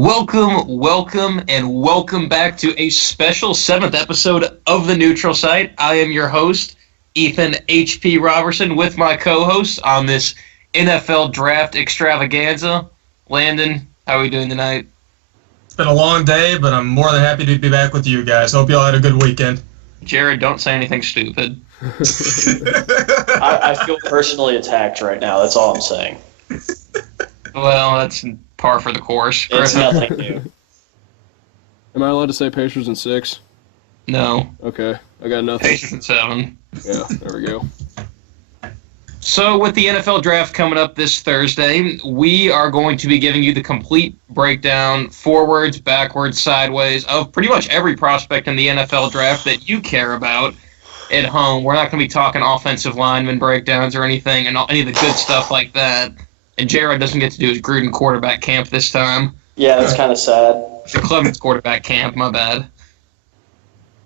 Welcome, and welcome back to a special 7th episode of The Neutral Site. I am your host, Ethan H.P. Robertson, with my co-host on this NFL Draft extravaganza. Landon, how are we doing tonight? It's been a long day, but I'm more than happy to be back with you guys. Hope you all had a good weekend. Jared, don't say anything stupid. I feel personally attacked right now. That's all I'm saying. Well, that's par for the course. It's nothing new. Am I allowed to say Pacers in 6? No. Okay, I got nothing. Pacers in 7. Yeah, there we go. So with the NFL Draft coming up this Thursday, we are going to be giving you the complete breakdown, forwards, backwards, sideways, of pretty much every prospect in the NFL Draft that you care about at home. We're not going to be talking offensive lineman breakdowns or anything, and any of the good stuff like that. And Jared doesn't get to do his Gruden quarterback camp this time. Yeah, that's kind of sad. The Clemens quarterback camp, my bad.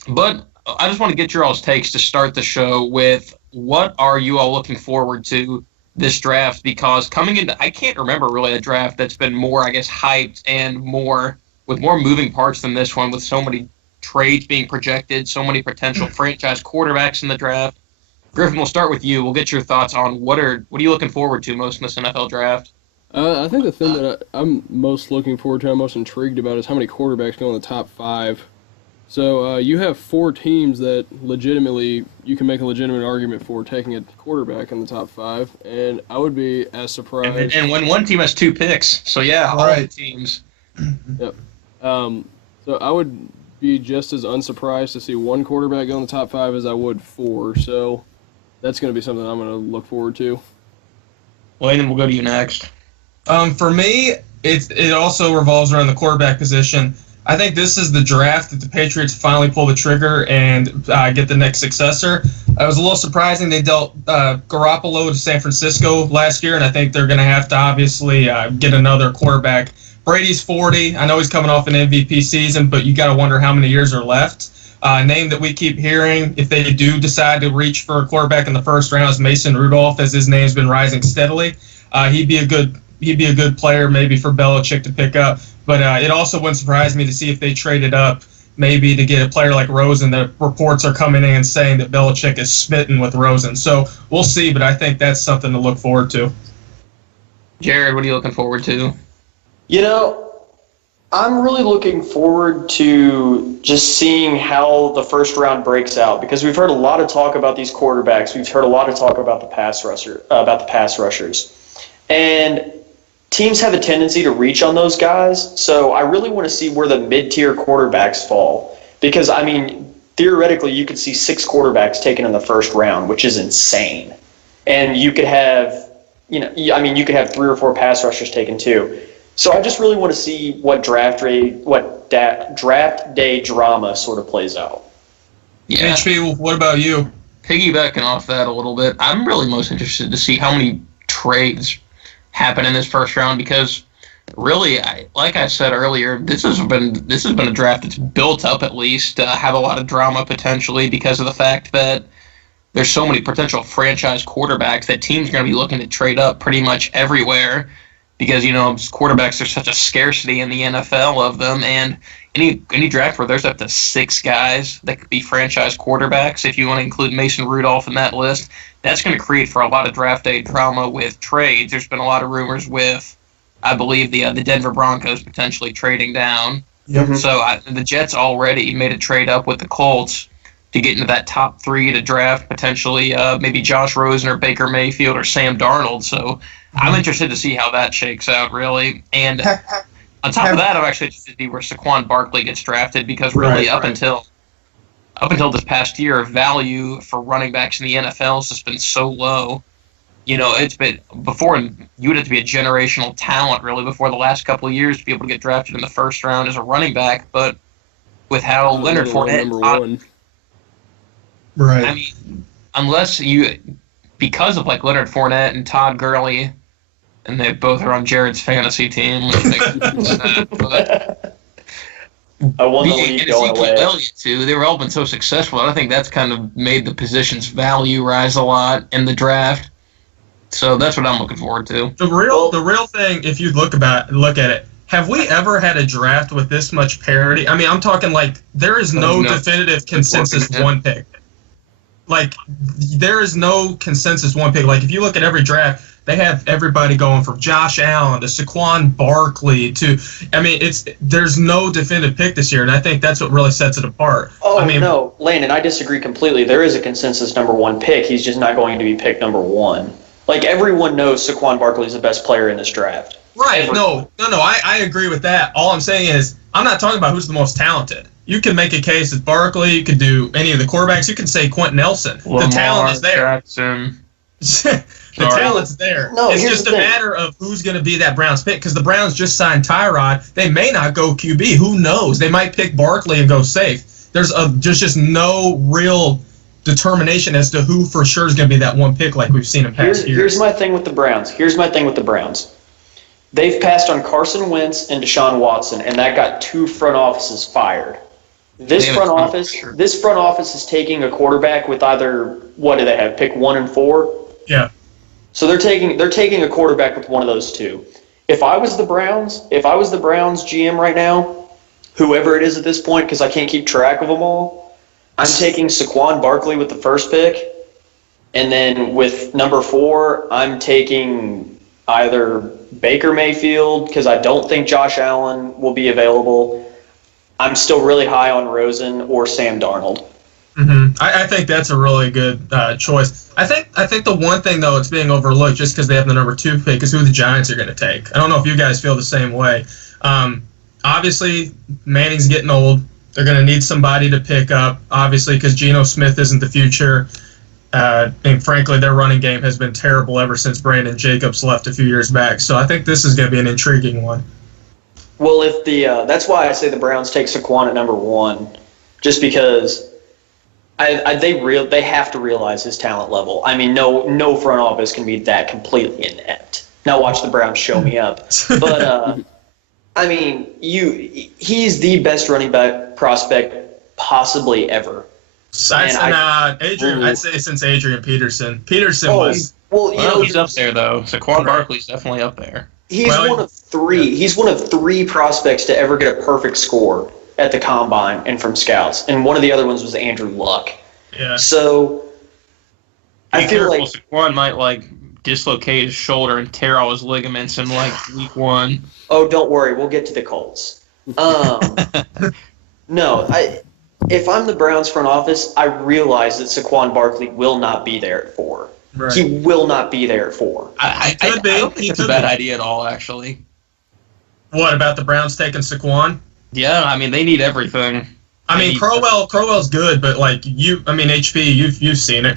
But I just want to get your all's takes to start the show with what are you all looking forward to this draft? Because coming into, I can't remember really a draft that's been more, I guess, hyped and more with more moving parts than this one, with so many trades being projected, so many potential franchise quarterbacks in the draft. Griffin, we'll start with you. We'll get your thoughts on what are you looking forward to most in this NFL draft? I think the thing that I'm most looking forward to, I'm most intrigued about, is how many quarterbacks go in the top 5. So you have 4 teams that legitimately, you can make a legitimate argument for taking a quarterback in the top 5, and I would be as surprised. And when one team has 2 picks, so yeah, all the teams. Yep. So I would be just as unsurprised to see one quarterback go in the top 5 as I would 4. So that's going to be something I'm going to look forward to. Landon, we'll go to you next. For me, it also revolves around the quarterback position. I think this is the draft that the Patriots finally pull the trigger and get the next successor. It was a little surprising they dealt Garoppolo to San Francisco last year, and I think they're going to have to obviously get another quarterback. Brady's 40. I know he's coming off an MVP season, but you got to wonder how many years are left. Name that we keep hearing, if they do decide to reach for a quarterback in the first round, is Mason Rudolph, as his name's been rising steadily. He'd be a good player maybe for Belichick to pick up. But it also wouldn't surprise me to see if they traded up maybe to get a player like Rosen. The reports are coming in saying that Belichick is smitten with Rosen. So we'll see, but I think that's something to look forward to. Jared, what are you looking forward to? You know, I'm really looking forward to just seeing how the first round breaks out, because we've heard a lot of talk about these quarterbacks. We've heard a lot of talk about the pass rushers. And teams have a tendency to reach on those guys, so I really want to see where the mid-tier quarterbacks fall. Because, I mean, theoretically, you could see 6 quarterbacks taken in the first round, which is insane. And you could have, you could have 3 or 4 pass rushers taken too. So I just really want to see what draft day drama sort of plays out. Yeah. HP, what about you? Piggybacking off that a little bit, I'm really most interested to see how many trades happen in this first round, because really, like I said earlier, this has been a draft that's built up at least to have a lot of drama potentially, because of the fact that there's so many potential franchise quarterbacks that teams are going to be looking to trade up pretty much everywhere, because quarterbacks, there's such a scarcity in the NFL of them, and any draft where there's up to 6 guys that could be franchise quarterbacks, if you want to include Mason Rudolph in that list, that's going to create for a lot of draft day drama with trades. There's been a lot of rumors with, I believe, the Denver Broncos potentially trading down. Yep. So the Jets already made a trade up with the Colts to get into that top 3 to draft potentially maybe Josh Rosen or Baker Mayfield or Sam Darnold. So I'm interested to see how that shakes out, really. And on top of that, I'm actually interested to see where Saquon Barkley gets drafted, because really up until this past year, value for running backs in the NFL has just been so low. It's been before you would have to be a generational talent really before the last couple of years to be able to get drafted in the first round as a running back. But with how Leonard Fournette, right? I mean, because of like Leonard Fournette and Todd Gurley, and they both are on Jared's fantasy team, which makes sense, but I want the league going away. Elliott too. They've all been so successful. I think that's kind of made the position's value rise a lot in the draft. So that's what I'm looking forward to. The real thing, if you look at it, have we ever had a draft with this much parity? I mean, I'm talking like there is no definitive consensus one pick. Like, there is no consensus one pick. Like, if you look at every draft, they have everybody going from Josh Allen to Saquon Barkley to, I mean, there's no definitive pick this year, and I think that's what really sets it apart. Oh, I mean, no, Landon, I disagree completely. There is a consensus number one pick. He's just not going to be picked number one. Like, everyone knows Saquon Barkley is the best player in this draft. Right, no, I agree with that. All I'm saying is, I'm not talking about who's the most talented. You can make a case that Barkley, you could do any of the quarterbacks, you can say Quentin Nelson. Lamar, the talent is there. Jackson. The talent's there. No, it's just a matter of who's going to be that Browns pick, because the Browns just signed Tyrod. They may not go QB. Who knows? They might pick Barkley and go safe. There's just no real determination as to who for sure is going to be that one pick like we've seen in past years. Here's my thing with the Browns. They've passed on Carson Wentz and Deshaun Watson, and that got 2 front offices fired. This front office is taking a quarterback with either, what do they have, pick 1 and 4? Yeah. So they're taking a quarterback with one of those 2. If I was the Browns GM right now, whoever it is at this point, because I can't keep track of them all, I'm taking Saquon Barkley with the first pick, and then with number 4, I'm taking either Baker Mayfield, because I don't think Josh Allen will be available. I'm still really high on Rosen or Sam Darnold. Mm-hmm. I think that's a really good choice. I think the one thing, though, it's being overlooked just because they have the number 2 pick is who the Giants are going to take. I don't know if you guys feel the same way. Obviously, Manning's getting old. They're going to need somebody to pick up, obviously, because Geno Smith isn't the future. And frankly, their running game has been terrible ever since Brandon Jacobs left a few years back. So I think this is going to be an intriguing one. Well, if that's why I say the Browns take Saquon at number 1, just because they have to realize his talent level. I mean, no front office can be that completely inept. Now watch the Browns show me up. But I mean, he's the best running back prospect possibly ever. I'd say since Adrian Peterson. Peterson was. Well, he's up there though. Saquon Barkley's definitely up there. He's one of 3. He's one of 3 prospects to ever get a perfect score at the combine and from scouts, and one of the other ones was Andrew Luck. Yeah. So I feel like Saquon might dislocate his shoulder and tear all his ligaments in week 1. Oh, don't worry, we'll get to the Colts. No, if I'm the Browns front office, I realize that Saquon Barkley will not be there at 4. Right. He will not be there at 4. I don't think it's a bad idea at all, actually. What, about the Browns taking Saquon? Yeah, I mean, they need everything. I mean, Crowell's good, but HP, you've seen it.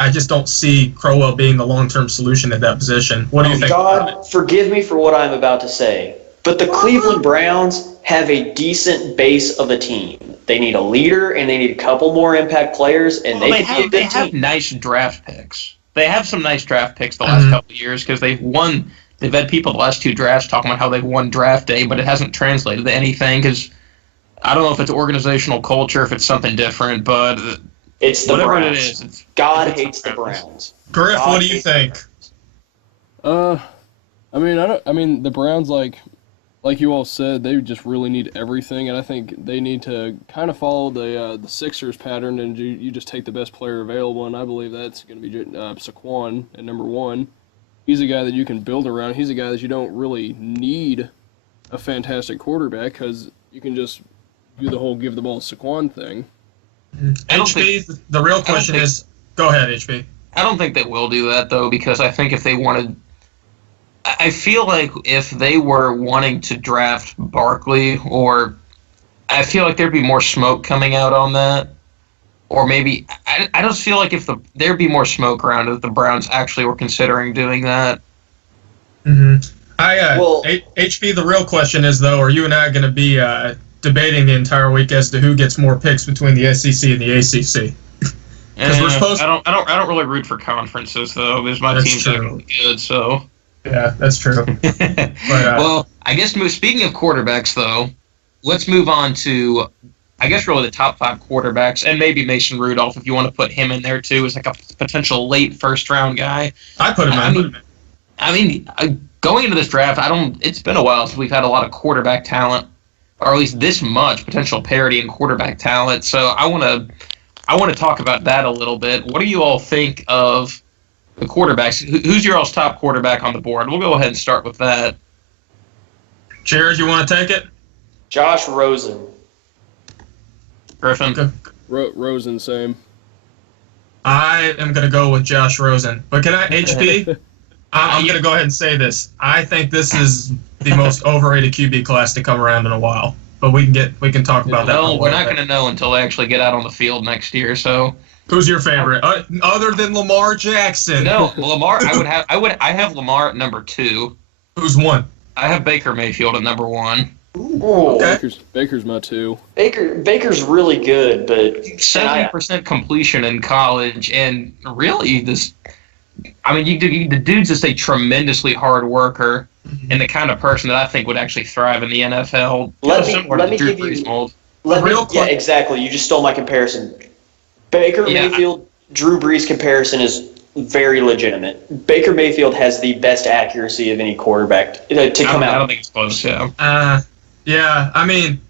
I just don't see Crowell being the long-term solution at that position. What do you think? God, forgive me for what I'm about to say, but the Cleveland Browns have a decent base of a team. They need a leader, and they need a couple more impact players, and they could be a good team. They have nice draft picks. They have some nice draft picks the last couple of years because they've won. They've had people the last 2 drafts talking about how they've won draft day, but it hasn't translated to anything because I don't know if it's organizational culture, if it's something different, but it's the whatever Browns. It is. God hates the Browns. Griff, what do you think? I mean, the Browns, like you all said, they just really need everything, and I think they need to kind of follow the Sixers pattern, and you just take the best player available, and I believe that's going to be Saquon at number 1. He's a guy that you can build around. He's a guy that you don't really need a fantastic quarterback because you can just do the whole give the ball to Saquon thing. HP, the real question is, go ahead, HP. I don't think they will do that, though, because I think if they wanted – I feel like if they were wanting to draft Barkley, or I feel like there'd be more smoke coming out on that. Or maybe I just feel like if there'd be more smoke around it if the Browns actually were considering doing that. Mm-hmm. HP, the real question is, though, are you and I going to be debating the entire week as to who gets more picks between the SEC and the ACC? Because we're supposed. I don't really root for conferences though, because my team's not really good. So. Yeah, that's true. But, well, I guess speaking of quarterbacks, though, let's move on to, I guess, really the top 5 quarterbacks, and maybe Mason Rudolph, if you want to put him in there, too, as a potential late first-round guy. I put him in. I mean, going into this draft, it's been a while since we've had a lot of quarterback talent, or at least this much potential parity in quarterback talent. So I want to talk about that a little bit. What do you all think of the quarterbacks? Who's your all's top quarterback on the board? We'll go ahead and start with that. Jared, you want to take it? Josh Rosen. Griffin. Rosen, same. I am going to go with Josh Rosen. But can I, HP? I'm going to go ahead and say this. I think this is the most overrated QB class to come around in a while. But we can talk about that. No, we're not going to know until they actually get out on the field next year. So, who's your favorite other than Lamar Jackson? No, Lamar. I have Lamar at number 2. Who's 1? I have Baker Mayfield at number 1. Ooh, okay. Baker's my 2. Baker's really good, but 70% completion in college, and really this. I mean, the dude's just a tremendously hard worker and the kind of person that I think would actually thrive in the NFL. Let me give you. Yeah, exactly. You just stole my comparison. Baker Mayfield, Drew Brees comparison is very legitimate. Baker Mayfield has the best accuracy of any quarterback to come out. I don't think it's close. Yeah. Yeah. I mean,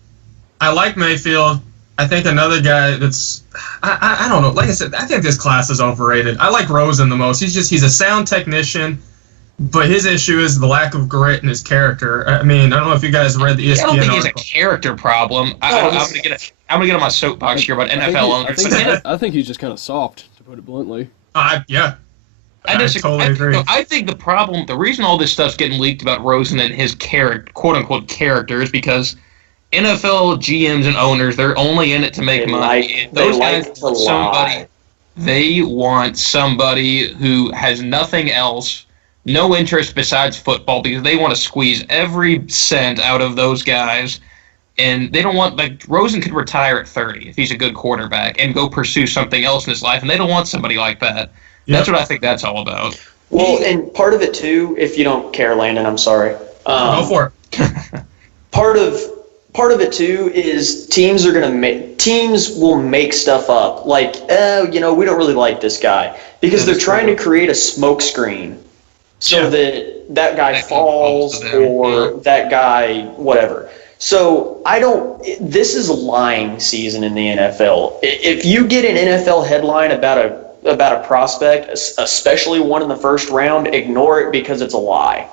I like Mayfield. I think another guy that's I don't know. Like I said, I think this class is overrated. I like Rosen the most. He's a sound technician, but his issue is the lack of grit in his character. I mean, I don't know if you guys read the ESPN I don't think article. he's a character problem. I'm gonna get on my soapbox here about NFL owners. I think he's just kind of soft, to put it bluntly. Yeah. I totally agree. I think the reason all this stuff's getting leaked about Rosen and his quote unquote character is because NFL GMs and owners, they're only in it to make money. Those guys want somebody. They want somebody who has nothing else, no interest besides football, because they want to squeeze every cent out of those guys. And they don't want, like, Rosen could retire at 30 if he's a good quarterback and go pursue something else in his life, and they don't want somebody like that. Yep. That's what I think that's all about. Well, and part of it, too, if you don't care, Landon, I'm sorry. Go for it. Part of it, too, is teams will make stuff up. Like, we don't really like this guy. Because they're trying to create a smoke screen so that guy falls or that guy whatever. So this is a lying season in the NFL. If you get an NFL headline about a prospect, especially one in the first round, ignore it because it's a lie.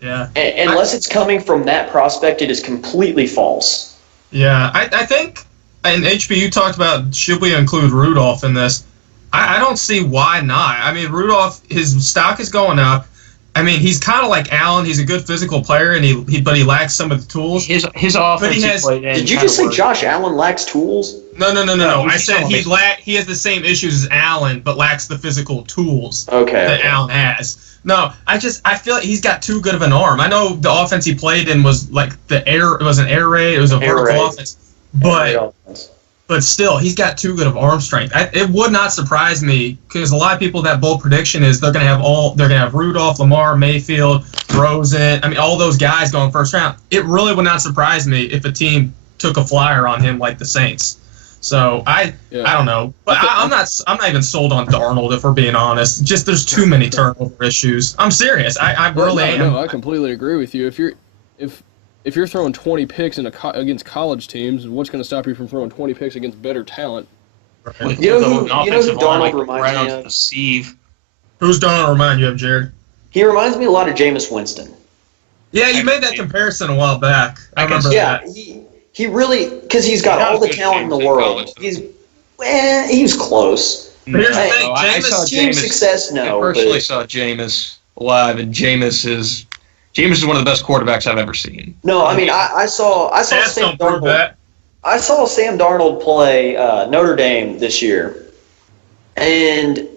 Yeah. Unless it's coming from that prospect, it is completely false. Yeah, I think, and HBU talked about, should we include Rudolph in this? I don't see why not. I mean, Rudolph, his stock is going up. I mean, he's kind of like Allen. He's a good physical player, but he lacks some of the tools. His offense. Did you just say Josh Allen lacks tools? No. I said he has the same issues as Allen, but lacks the physical tools that Allen has. No, I feel like he's got too good of an arm. I know the offense he played in was like it was an air raid. It was a vertical offense, but still, he's got too good of arm strength. It would not surprise me because a lot of people, that bold prediction is they're gonna have Rudolph, Lamar, Mayfield, Rosen. I mean, all those guys going first round. It really would not surprise me if a team took a flyer on him like the Saints. So I don't know, but I'm not even sold on Darnold, if we're being honest. Just there's too many turnover issues. I'm serious. I really am. No, I completely agree with you. If you're throwing 20 picks against college teams, what's going to stop you from throwing 20 picks against better talent? Right. You know who Darnold reminds me of? Who's Darnold remind you of, Jared? He reminds me a lot of Jameis Winston. Yeah, you made that comparison a while back. I remember that. He really, because he's got all the talent in the world. He's close. But here's the thing, team success, no. I personally saw Jameis live, and Jameis is one of the best quarterbacks I've ever seen. No, I mean I saw Sam Darnold. I saw Sam Darnold play Notre Dame this year, and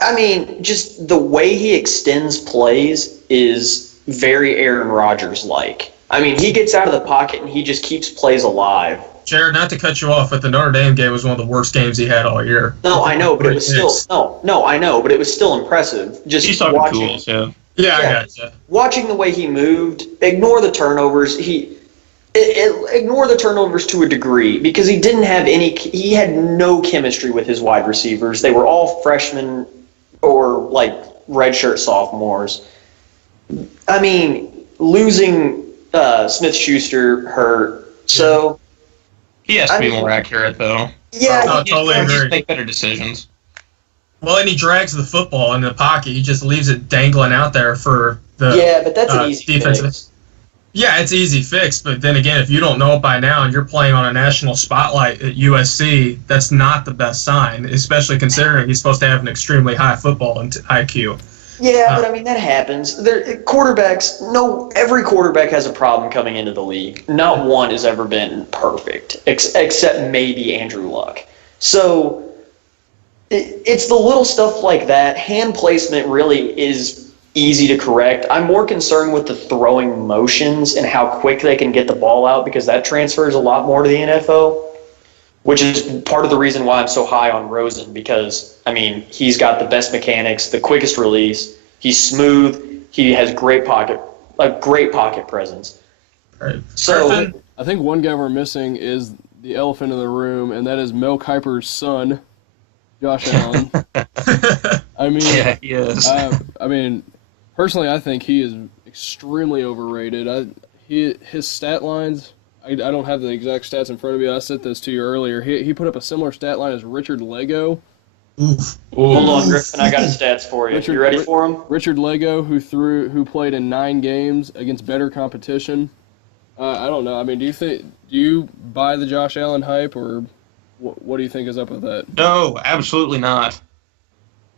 I mean, just the way he extends plays is very Aaron Rodgers-like. I mean, he gets out of the pocket and he just keeps plays alive. Jared, not to cut you off, but the Notre Dame game was one of the worst games he had all year. No, I know, but it was still I know, but it was still impressive. Just he's talking watching, tools, yeah. Yeah, I got you. Watching the way he moved, ignore the turnovers. Ignore the turnovers to a degree because he didn't have any. He had no chemistry with his wide receivers. They were all freshmen or like redshirt sophomores. I mean, losing Smith-Schuster hurt. So he has to be more accurate, though. Yeah, No, totally agree. Just make better decisions. Well, and he drags the football in the pocket. He just leaves it dangling out there for the but that's an easy defensive. fix. Yeah, it's easy fix, but then again, if you don't know it by now and you're playing on a national spotlight at USC, that's not the best sign, especially considering he's supposed to have an extremely high football IQ. Yeah, but I mean, that happens. Every quarterback has a problem coming into the league. Not one has ever been perfect, except maybe Andrew Luck. So it's the little stuff like that. Hand placement really is easy to correct. I'm more concerned with the throwing motions and how quick they can get the ball out, because that transfers a lot more to the NFL, which is part of the reason why I'm so high on Rosen, because, I mean, he's got the best mechanics, the quickest release, he's smooth, he has a great pocket presence. Right. So I think one guy we're missing is the elephant in the room, and that is Mel Kiper's son, Josh Allen. I mean, Yeah, he is. I mean, personally, I think he is extremely overrated. His stat lines, I don't have the exact stats in front of me. I said this to you earlier. He put up a similar stat line as Richard Lego. Oof. hold on, Griffin, I got his stats for you. You ready for him? Richard Lego, who played in 9 games against better competition. I don't know. I mean, do you buy the Josh Allen hype, or what do you think is up with that? No, absolutely not.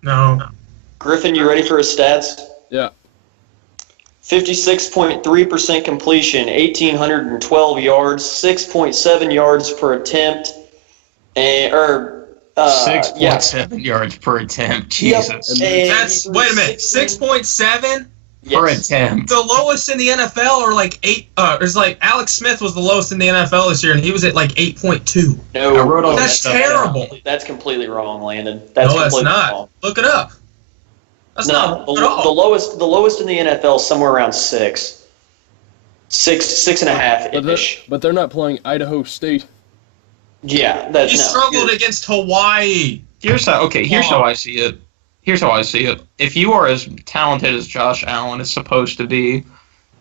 No. Griffin, you ready for his stats? Yeah. 56.3% completion, 1,812 yards, 6.7 yards per attempt, and 6.7 yards per attempt. Jesus. Yep. That's, wait a minute, 6.7? Per attempt. The lowest in the NFL, or like 8, it's like Alex Smith was the lowest in the NFL this year, and he was at like 8.2. No, I wrote all That's that stuff terrible. That's completely wrong, Landon. No, that's completely not. wrong. Look it up. That's not No, at all. the lowest in the NFL is somewhere around 6 and a half ish. But they're not playing Idaho State. Yeah, that's He struggled against Hawaii. Here's how I see it. Here's how I see it. If you are as talented as Josh Allen is supposed to be,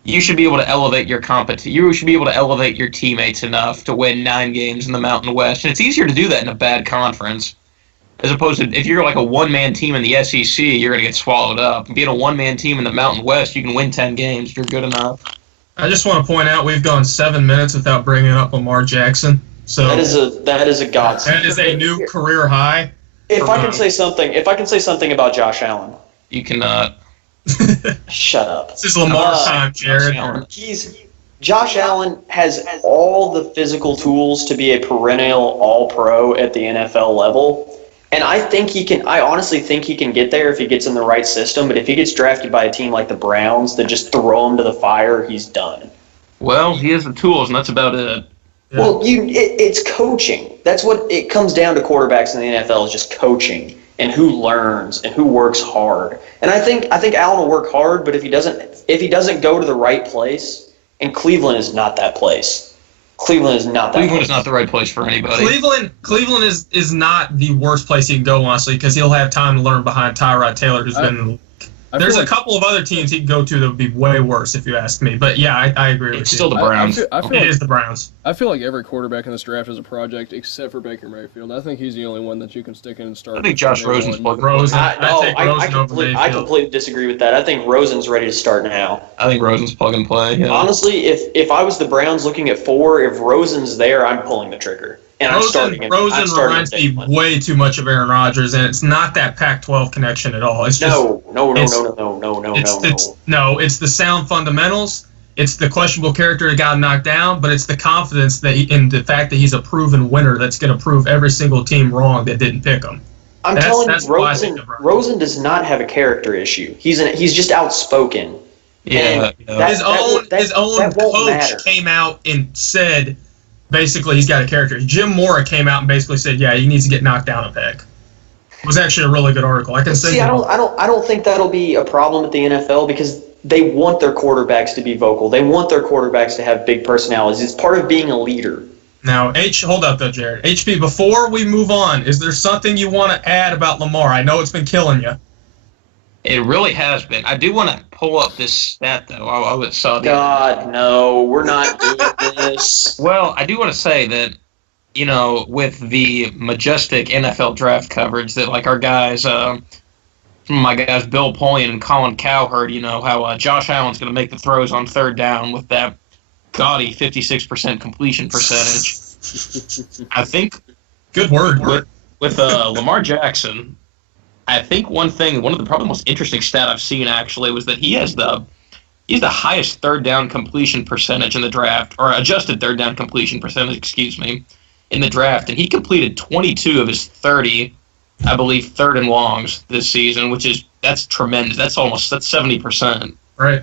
you should be able to elevate your You should be able to elevate your teammates enough to win 9 games in the Mountain West. And it's easier to do that in a bad conference, as opposed to if you're like a one-man team in the SEC, you're going to get swallowed up. Being a one-man team in the Mountain West, you can win 10 games. You're good enough. I just want to point out we've gone 7 minutes without bringing up Lamar Jackson. So that is a godsend. that is a new career high. If I can say something about Josh Allen. You cannot. Shut up. This is Lamar time, Jared. Josh Allen has all the physical tools to be a perennial All-Pro at the NFL level, and I honestly think he can get there if he gets in the right system. But if he gets drafted by a team like the Browns that just throw him to the fire, he's done. Well, he has the tools, and that's about it. Yeah. Well, it's coaching. That's what it comes down to. Quarterbacks in the NFL is just coaching and who learns and who works hard. And I think Allen will work hard, but if he doesn't go to the right place, and Cleveland is not that place. Cleveland is not the right place for anybody. Cleveland is not the worst place he can go, honestly, because he'll have time to learn behind Tyrod Taylor, who's been. There's a couple of other teams he can go to that would be way worse, if you ask me. But yeah, I agree with you. It's still the Browns. It is the Browns. I feel like every quarterback in this draft is a project except for Baker Mayfield. I think he's the only one that you can stick in and start. I think Josh Rosen's plug and Rosen. play. I completely disagree with that. I think Rosen's ready to start now. I think Rosen's plug and play. Yeah. Honestly, if I was the Browns looking at 4, if Rosen's there, I'm pulling the trigger. And Rosen reminds me way too much of Aaron Rodgers, and it's not that Pac-12 connection at all. It's just no. It's the sound fundamentals. It's the questionable character that got knocked down, but it's the confidence in the fact that he's a proven winner that's going to prove every single team wrong that didn't pick him. I'm telling you, Rosen does not have a character issue. He's just outspoken. Yeah. His own coach came out and said. Basically, he's got a character. Jim Mora came out and basically said, "Yeah, he needs to get knocked down a peg." It was actually a really good article. I can say. I don't think that'll be a problem at the NFL because they want their quarterbacks to be vocal. They want their quarterbacks to have big personalities. It's part of being a leader. Now, hold up though, Jared. HP, before we move on, is there something you want to add about Lamar? I know it's been killing you. It really has been. I do want to pull up this stat, though. I saw the. God, no, we're not doing this. Well, I do want to say that, with the majestic NFL draft coverage that, like, our guys, some of my guys, Bill Polian and Colin Cowherd, how Josh Allen's going to make the throws on third down with that gaudy 56% completion percentage. I think. Good word. With Lamar Jackson, I think one of the probably most interesting stat I've seen actually was that he's the highest third down completion percentage in the draft, or adjusted third down completion percentage, excuse me, in the draft, and he completed 22 of his 30, I believe, third and longs this season, that's tremendous. That's 70%. Right.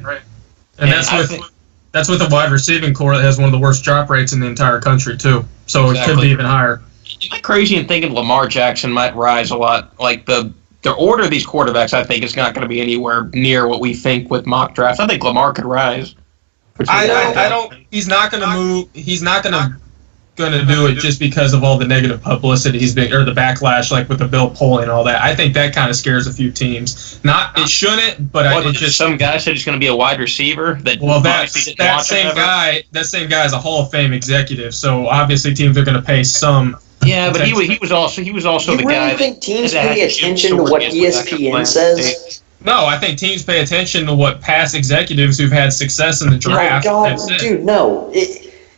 And that's with a wide receiving core that has one of the worst drop rates in the entire country too. So Exactly. It could be even higher. Am I crazy in thinking Lamar Jackson might rise a lot? Like the order of these quarterbacks, I think, is not going to be anywhere near what we think with mock drafts. I think Lamar could rise. I don't. He's not going to move. He's not going to do it just because of all the negative publicity or the backlash, like with the Bill Polian and all that. I think that kind of scares a few teams. It shouldn't, but it just some guy said he's going to be a wide receiver. That same guy is a Hall of Fame executive, so obviously teams are going to pay some. Yeah, but he was also the guy. You really think teams pay attention to what ESPN says? No, I think teams pay attention to what past executives who've had success in the draft have said. Dude, no.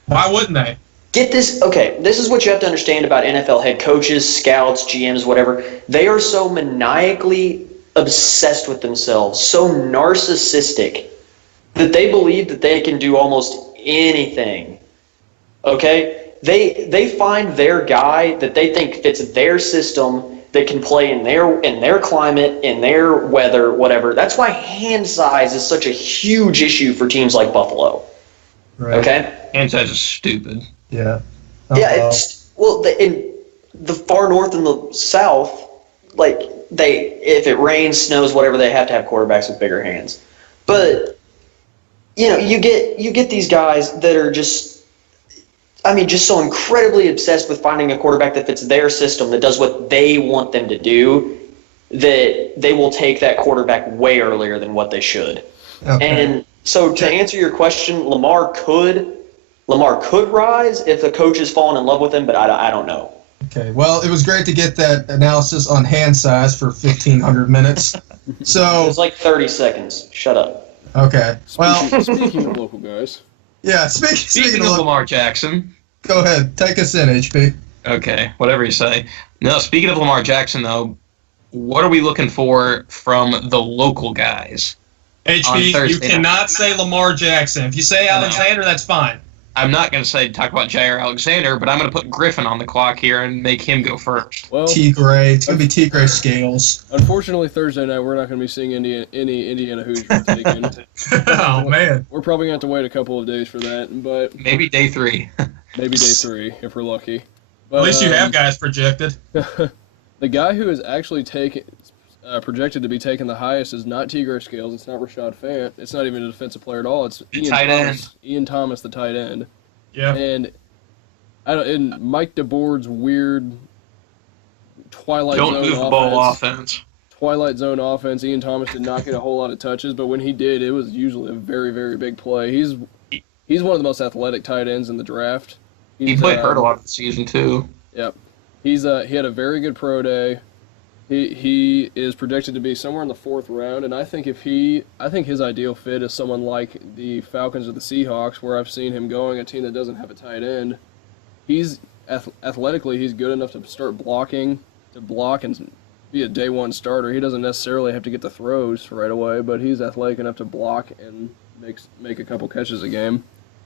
Why wouldn't they? Get this. Okay, this is what you have to understand about NFL head coaches, scouts, GMs, whatever. They are so maniacally obsessed with themselves, so narcissistic, that they believe that they can do almost anything. Okay? They find their guy that they think fits their system, that can play in their climate, in their weather, whatever. That's why hand size is such a huge issue for teams like Buffalo. Right. Okay? Hand size is stupid. Yeah. In the far north and the south, like if it rains, snows, whatever, they have to have quarterbacks with bigger hands. But you get these guys that are just so incredibly obsessed with finding a quarterback that fits their system, that does what they want them to do, that they will take that quarterback way earlier than what they should. Okay. And so to answer your question, Lamar could rise if the coaches fallen in love with him, but I don't know. Okay, well, it was great to get that analysis on hand size for 1,500 minutes. So it was like 30 seconds. Shut up. Okay. Well, speaking of local guys. Yeah, speaking of Lamar Jackson. Go ahead. Take us in, HP. Okay, whatever you say. No, speaking of Lamar Jackson, though, what are we looking for from the local guys? HP, you cannot say Lamar Jackson. If you say Alexander, that's fine. I'm not going to talk about Jair Alexander, but I'm going to put Griffin on the clock here and make him go first. Well, T. Gray. It's going to be T. Gray Scales. Unfortunately, Thursday night, we're not going to be seeing any Indiana Hoosiers taken. Oh, man. We're probably going to have to wait a couple of days for that, but maybe day 3. Maybe day 3, if we're lucky. But, at least you have guys projected. The guy who is actually projected to be taken the highest is not T. Gray Scales. It's not Rashad Fant. It's not even a defensive player at all. It's Ian Thomas, the tight end. Yeah. And in Mike DeBoer's weird Twilight Zone offense. Don't move the ball offense. Twilight Zone offense. Ian Thomas did not get a whole lot of touches, but when he did, it was usually a very, very big play. He's one of the most athletic tight ends in the draft. He played hurt a lot this season too. Yep. He had a very good pro day. He is projected to be somewhere in the 4th round, and I think his ideal fit is someone like the Falcons or the Seahawks, where I've seen him going, a team that doesn't have a tight end. He's athletically, he's good enough to start blocking, to block and be a day 1 starter. He doesn't necessarily have to get the throws right away, but he's athletic enough to block and make a couple catches a game.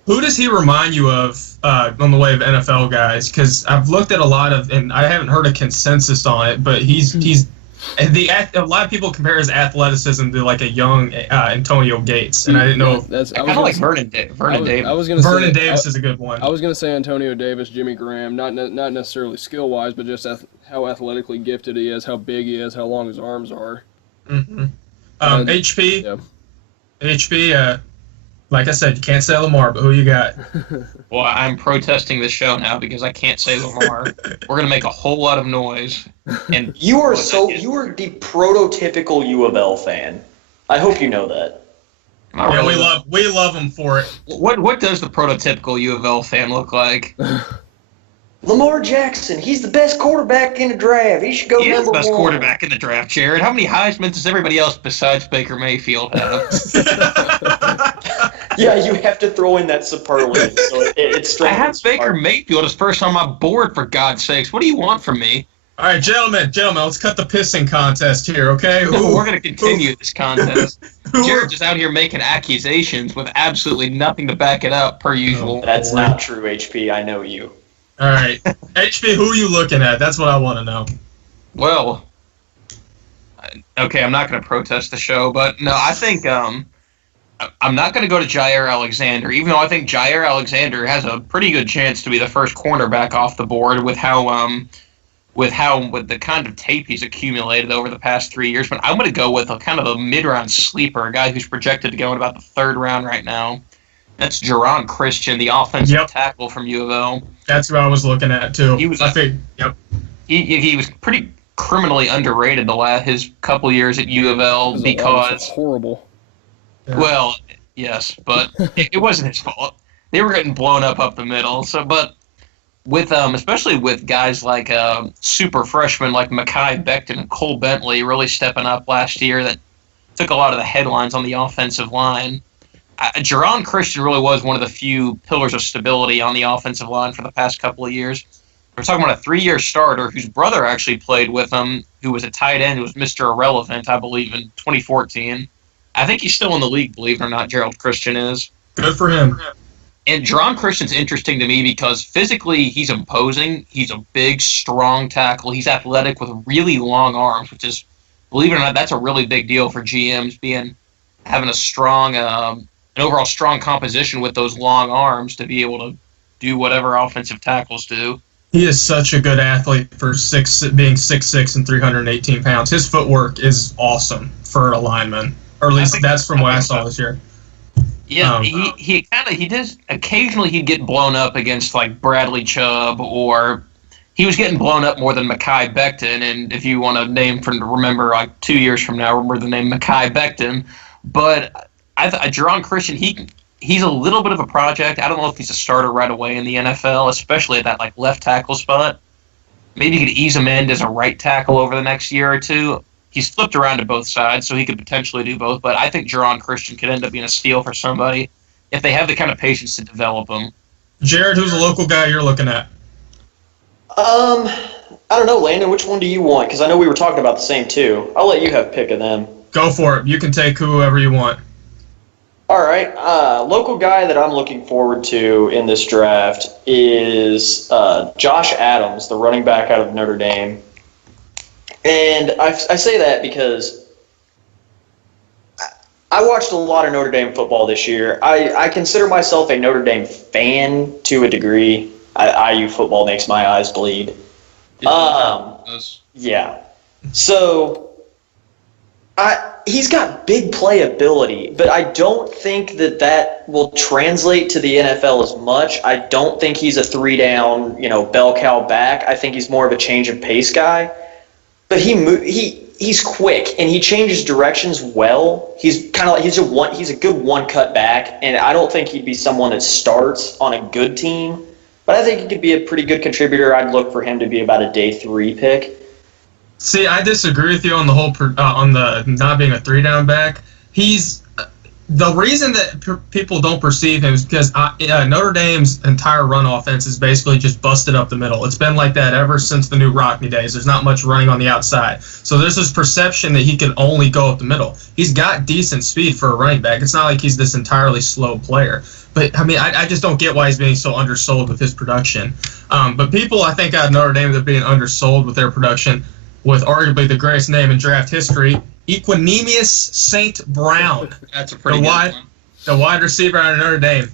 Who does he remind you of on the way of NFL guys? Because I've looked at a lot of, and I haven't heard a consensus on it, but a lot of people compare his athleticism to like a young Antonio Gates, and I didn't know. I kind of like Vernon Davis. Vernon Davis is a good one. I was going to say Antonio Davis, Jimmy Graham, not necessarily skill-wise, but just how athletically gifted he is, how big he is, how long his arms are. Mm-hmm. HP. Yeah. HP. Like I said, you can't say Lamar, but who you got? Well, I'm protesting the show now because I can't say Lamar. We're gonna make a whole lot of noise. And You are the prototypical U of L fan. I hope you know that. not Yeah, really. we love him for it. What does the prototypical U of L fan look like? Lamar Jackson, he's the best quarterback in the draft. He should go He is number the best one. quarterback in the draft, Jared. How many Heismans does everybody else besides Baker Mayfield have? Yeah, you have to throw in that superlative. So it's I have strengthens Baker our- Mayfield as first on my board, for God's sakes. What do you want from me? All right, gentlemen, let's cut the pissing contest here, okay? We're going to continue this contest. who- Jared's just out here making accusations with absolutely nothing to back it up, per usual. That's not true, HP. I know you. All right, HP, who are you looking at? That's what I want to know. Well, okay, I'm not going to protest the show, but no, I think I'm not going to go to Jair Alexander, even though I think Jair Alexander has a pretty good chance to be the first cornerback off the board with the kind of tape he's accumulated over the past 3 years. But I'm going to go with a kind of a mid-round sleeper, a guy who's projected to go in about the third round right now. That's Jerron Christian, the offensive tackle from U of L. That's who I was looking at too. He was. I think. Yep. He was pretty criminally underrated his couple years at U of L because horrible. Yeah. Well, yes, but it wasn't his fault. They were getting blown up the middle. So, but with especially with guys like super freshmen like Mekhi Becton and Cole Bentley really stepping up last year, that took a lot of the headlines on the offensive line. Jerron Christian really was one of the few pillars of stability on the offensive line for the past couple of years. We're talking about a 3-year starter whose brother actually played with him, who was a tight end, who was Mr. Irrelevant, I believe, in 2014. I think he's still in the league, believe it or not, Gerald Christian is. Good for him. And Jerron Christian's interesting to me because physically he's imposing. He's a big, strong tackle. He's athletic with really long arms, which is, believe it or not, that's a really big deal for GMs, having a strong, an overall strong composition with those long arms to be able to do whatever offensive tackles do. He is such a good athlete for being 6'6" and 318 pounds. His footwork is awesome for a lineman, or at least that's from what I saw this year. Yeah, he does. Occasionally he'd get blown up against like Bradley Chubb, or he was getting blown up more than Mekhi Becton. And if you want a name remember like 2 years from now, remember the name Mekhi Becton. But Jerron Christian, he's a little bit of a project. I don't know if he's a starter right away in the NFL, especially at that like left tackle spot. Maybe you could ease him in as a right tackle over the next year or two. He's flipped around to both sides, so he could potentially do both. But I think Jerron Christian could end up being a steal for somebody if they have the kind of patience to develop him. Jared, who's a local guy you're looking at? I don't know, Landon. Which one do you want? Because I know we were talking about the same two. I'll let you have pick of them. Go for it. You can take whoever you want. All right. Local guy that I'm looking forward to in this draft is Josh Adams, the running back out of Notre Dame. And I say that because I watched a lot of Notre Dame football this year. I consider myself a Notre Dame fan to a degree. IU football makes my eyes bleed. Yeah. So he's got big playability, but I don't think that will translate to the NFL as much. I don't think he's a 3-down, bell cow back. I think he's more of a change of pace guy. But he's quick and he changes directions well. He's kind of like he's a good one cut back, and I don't think he'd be someone that starts on a good team. But I think he could be a pretty good contributor. I'd look for him to be about a day 3 pick. See, I disagree with you on the whole on the not being a 3-down back. He's the reason that people don't perceive him is because Notre Dame's entire run offense is basically just busted up the middle. It's been like that ever since the new Rockne days. There's not much running on the outside. So there's this perception that he can only go up the middle. He's got decent speed for a running back. It's not like he's this entirely slow player. But, I mean, I just don't get why he's being so undersold with his production. But people, I think, out of Notre Dame that are being undersold with their production with arguably the greatest name in draft history, Equanimous St. Brown. That's a pretty good one. The wide receiver out of Notre Dame.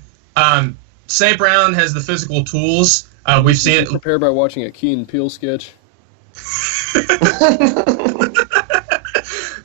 St. Brown has the physical tools. We've seen it. Prepare by watching a Key and Peele sketch.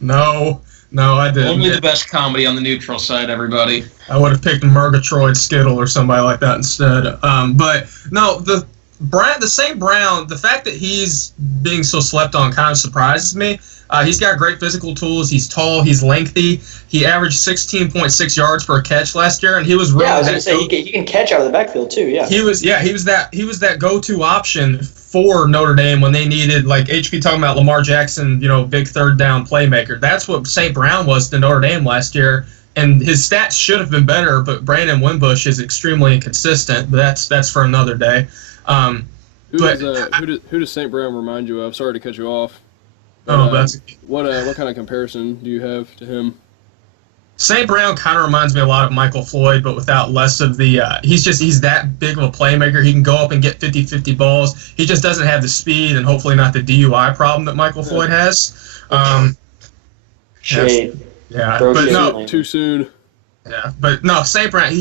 No. No, I didn't. Only the best comedy on the neutral side, everybody. I would have picked Murgatroyd Skittle or somebody like that instead. But no, the St. Brown, the fact that he's being so slept on kind of surprises me. He's got great physical tools. He's tall. He's lengthy. He averaged 16.6 yards per catch last year, and he was really. Yeah, I was going to say he can catch out of the backfield too. Yeah. He was that go-to option for Notre Dame when they needed, like HP talking about Lamar Jackson, big third down playmaker. That's what St. Brown was to Notre Dame last year, and his stats should have been better. But Brandon Wimbush is extremely inconsistent. But that's for another day. Who does St. Brown remind you of? Sorry to cut you off. What kind of comparison do you have to him? St. Brown kind of reminds me a lot of Michael Floyd, but without less of the he's that big of a playmaker. He can go up and get 50-50 balls. He just doesn't have the speed and hopefully not the DUI problem that Michael Floyd has. Shade. Yeah, but no, too soon. Yeah, but no, St. Brown,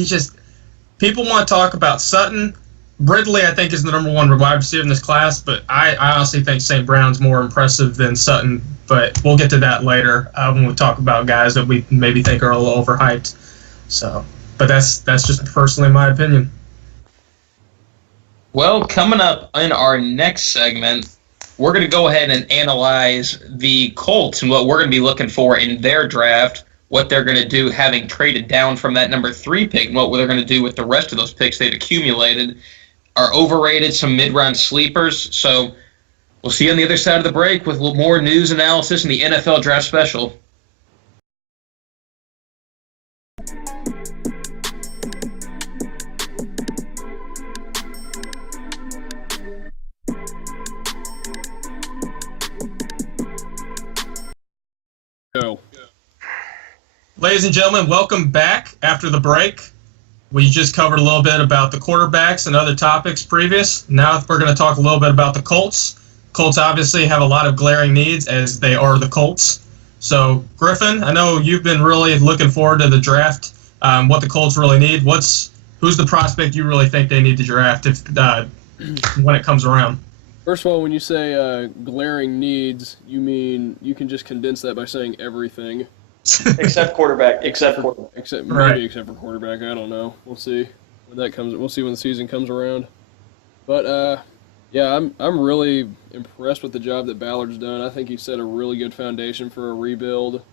people want to talk about Sutton. Ridley, I think, is the number one wide receiver in this class, but I honestly think St. Brown's more impressive than Sutton. But we'll get to that later when we talk about guys that we maybe think are a little overhyped. So, but that's just personally my opinion. Well, coming up in our next segment, we're going to go ahead and analyze the Colts and what we're going to be looking for in their draft, what they're going to do having traded down from that number 3 pick, and what they're going to do with the rest of those picks they've accumulated. Are overrated, some mid-round sleepers. So we'll see you on the other side of the break with a little more news analysis in the NFL Draft Special. Go. Ladies and gentlemen, welcome back after the break. We just covered a little bit about the quarterbacks and other topics previous. Now we're going to talk a little bit about the Colts. Colts obviously have a lot of glaring needs as they are the Colts. So, Griffin, I know you've been really looking forward to the draft, what the Colts really need. Who's the prospect you really think they need to draft when it comes around? First of all, when you say glaring needs, you mean you can just condense that by saying everything. Except quarterback. Except for quarterback. I don't know. We'll see when that comes. We'll see when the season comes around. But yeah, I'm really impressed with the job that Ballard's done. I think he set a really good foundation for a rebuild,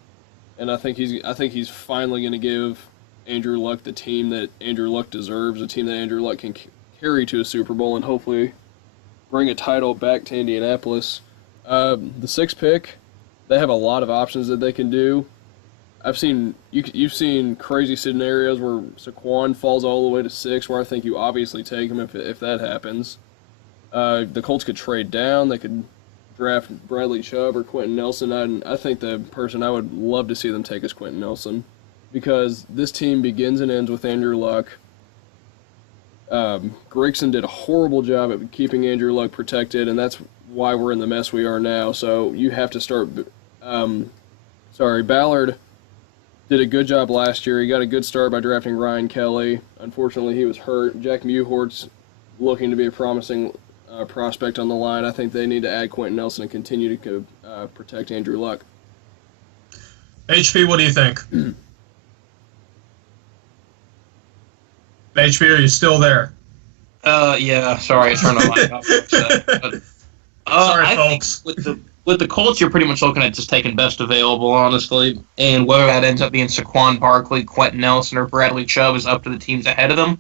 and I think he's finally going to give Andrew Luck the team that Andrew Luck deserves, a team that Andrew Luck can carry to a Super Bowl and hopefully bring a title back to Indianapolis. The 6th pick, they have a lot of options that they can do. You've seen crazy scenarios where Saquon falls all the way to 6, where I think you obviously take him if that happens. The Colts could trade down. They could draft Bradley Chubb or Quentin Nelson. I think the person I would love to see them take is Quentin Nelson, because this team begins and ends with Andrew Luck. Grigson did a horrible job at keeping Andrew Luck protected, and that's why we're in the mess we are now. So you have to start. Ballard did a good job last year. He got a good start by drafting Ryan Kelly. Unfortunately, he was hurt. Jack Mewhort's looking to be a promising prospect on the line. I think they need to add Quentin Nelson and continue to protect Andrew Luck. HP, what do you think? HP, are you still there? Yeah. Sorry, I turned the mic off. Sorry, folks. With the Colts, you're pretty much looking at just taking best available, honestly. And whether that ends up being Saquon Barkley, Quentin Nelson, or Bradley Chubb is up to the teams ahead of them.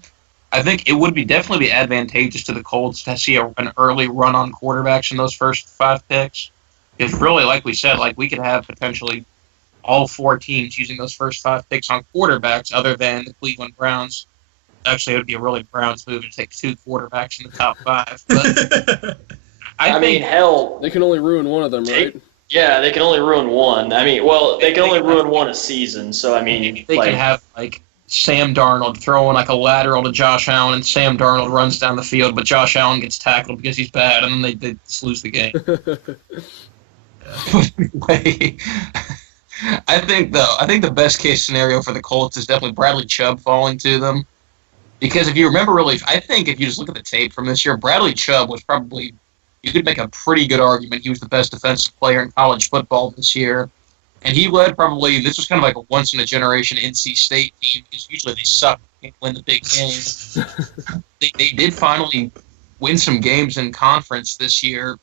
I think it would definitely be advantageous to the Colts to see an early run on quarterbacks in those first 5 picks. Because really, like we said, we could have potentially all 4 teams using those first 5 picks on quarterbacks other than the Cleveland Browns. Actually, it would be a really Browns move to take 2 quarterbacks in the top 5. But I mean, hell, they can only ruin one of them, right? Yeah, they can only ruin one. I mean, well, they can only ruin one a season. So I mean, they can have Sam Darnold throwing a lateral to Josh Allen, and Sam Darnold runs down the field, but Josh Allen gets tackled because he's bad, and then they just lose the game. But anyway, I think the best case scenario for the Colts is definitely Bradley Chubb falling to them, because if you remember, I think if you just look at the tape from this year, Bradley Chubb was probably. You could make a pretty good argument he was the best defensive player in college football this year. And he led probably, this was kind of like a once-in-a-generation NC State team, because usually they suck, can't win the big game. They did finally win some games in conference this year.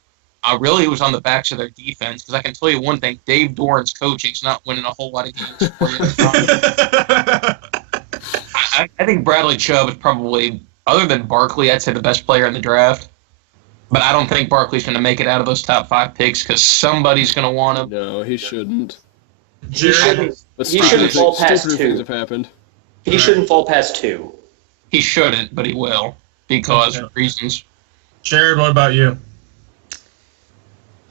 Really, it was on the backs of their defense, because I can tell you one thing, Dave Doran's coaching's not winning a whole lot of games for you. I think Bradley Chubb is probably, other than Barkley, I'd say the best player in the draft. But I don't think Barkley's going to make it out of those top 5 picks, because somebody's going to want him. No, he shouldn't. He shouldn't. But He shouldn't fall past stupider things 2. have happened. He shouldn't fall past 2. He shouldn't, but he will, because of reasons. Jared, what about you?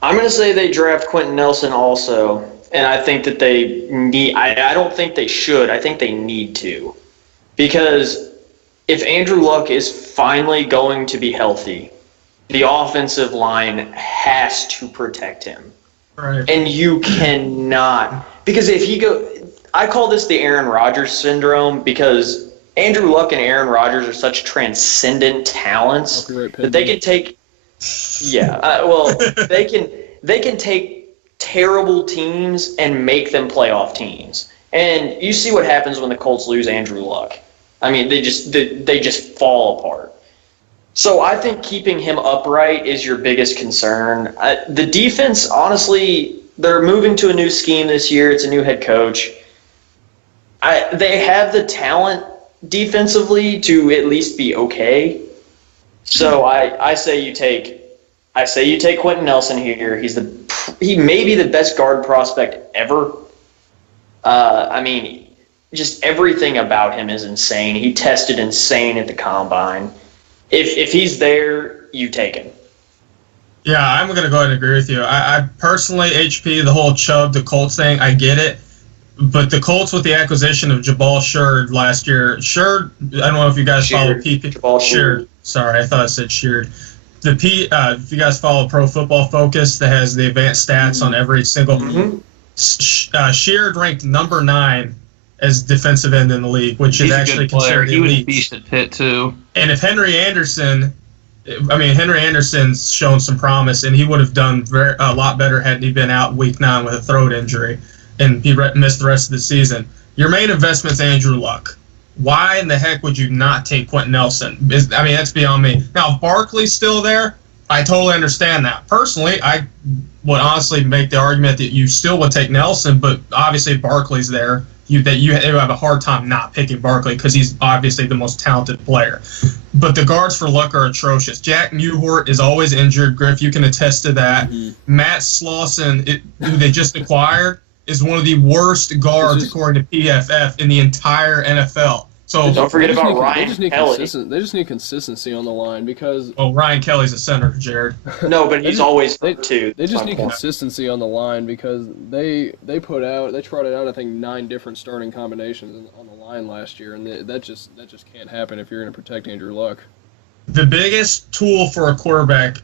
I'm going to say they draft Quentin Nelson also, and I think that they need. I don't think they should. I think they need to, because if Andrew Luck is finally going to be healthy, the offensive line has to protect him. Right. And you cannot, because if he go, I call this the Aaron Rodgers syndrome, because Andrew Luck and Aaron Rodgers are such transcendent talents that they can take. Yeah, they can take terrible teams and make them playoff teams. And you see what happens when the Colts lose Andrew Luck. I mean, they just fall apart. So I think keeping him upright is your biggest concern. The defense, honestly, they're moving to a new scheme this year. It's a new head coach. They have the talent defensively to at least be okay. So I say you take Quentin Nelson here. He may be the best guard prospect ever. I mean, just everything about him is insane. He tested insane at the combine. If he's there, you take him. Yeah, I'm going to go ahead and agree with you. I personally, HP, the whole Chubb, the Colts thing, I get it. But the Colts with the acquisition of Jabal Sheard last year, Sheard, I don't know if you guys follow PP. Jabal Sheard. Sorry, I thought I said Sheard. If you guys follow Pro Football Focus, that has the advanced stats on every single. Mm-hmm. Sheard ranked number 9 as defensive end in the league, which is actually considered elite. He was a beast at Pitt too. And if Henry Anderson's shown some promise, and he would have done a lot better had he been out week 9 with a throat injury, and he missed the rest of the season. Your main investment's Andrew Luck. Why in the heck would you not take Quentin Nelson? That's beyond me. Now, if Barkley's still there, I totally understand that. Personally, I would honestly make the argument that you still would take Nelson, but obviously if Barkley's there, you have a hard time not picking Barkley because he's obviously the most talented player. But the guards for Luck are atrocious. Jack Newhart is always injured. Griff, you can attest to that. Mm-hmm. Matt Slauson, who they just acquired, is one of the worst guards according to PFF in the entire NFL. So don't forget about Ryan Kelly. They just need consistency on the line because. Oh, Ryan Kelly's a center, Jared. No, but he's always too. They just need consistency on the line because they trotted out I think 9 different starting combinations on the line last year, and that just can't happen if you're going to protect Andrew Luck. The biggest tool for a quarterback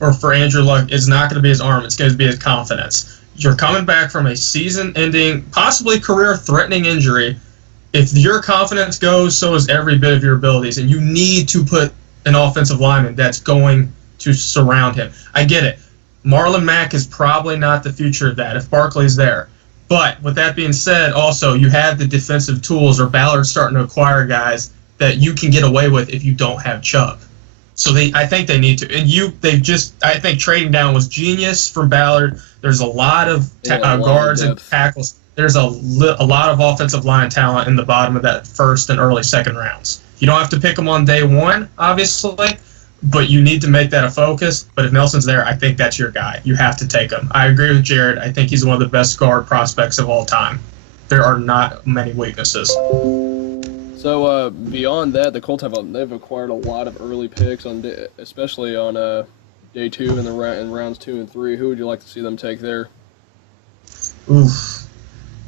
or for Andrew Luck is not going to be his arm; it's going to be his confidence. You're coming back from a season-ending, possibly career-threatening injury. If your confidence goes, so is every bit of your abilities, and you need to put an offensive lineman that's going to surround him. I get it. Marlon Mack is probably not the future of that if Barkley's there. But with that being said, also, you have the defensive tools, or Ballard's starting to acquire guys that you can get away with if you don't have Chubb. So I think they need to. And I think trading down was genius from Ballard. There's a lot of guards and tackles. There's a lot of offensive line talent in the bottom of that first and early second rounds. You don't have to pick them on day 1, obviously, but you need to make that a focus. But if Nelson's there, I think that's your guy. You have to take him. I agree with Jared. I think he's one of the best guard prospects of all time. There are not many weaknesses. So beyond that, the Colts they've acquired a lot of early picks especially on day 2 in rounds 2 and 3. Who would you like to see them take there? Oof.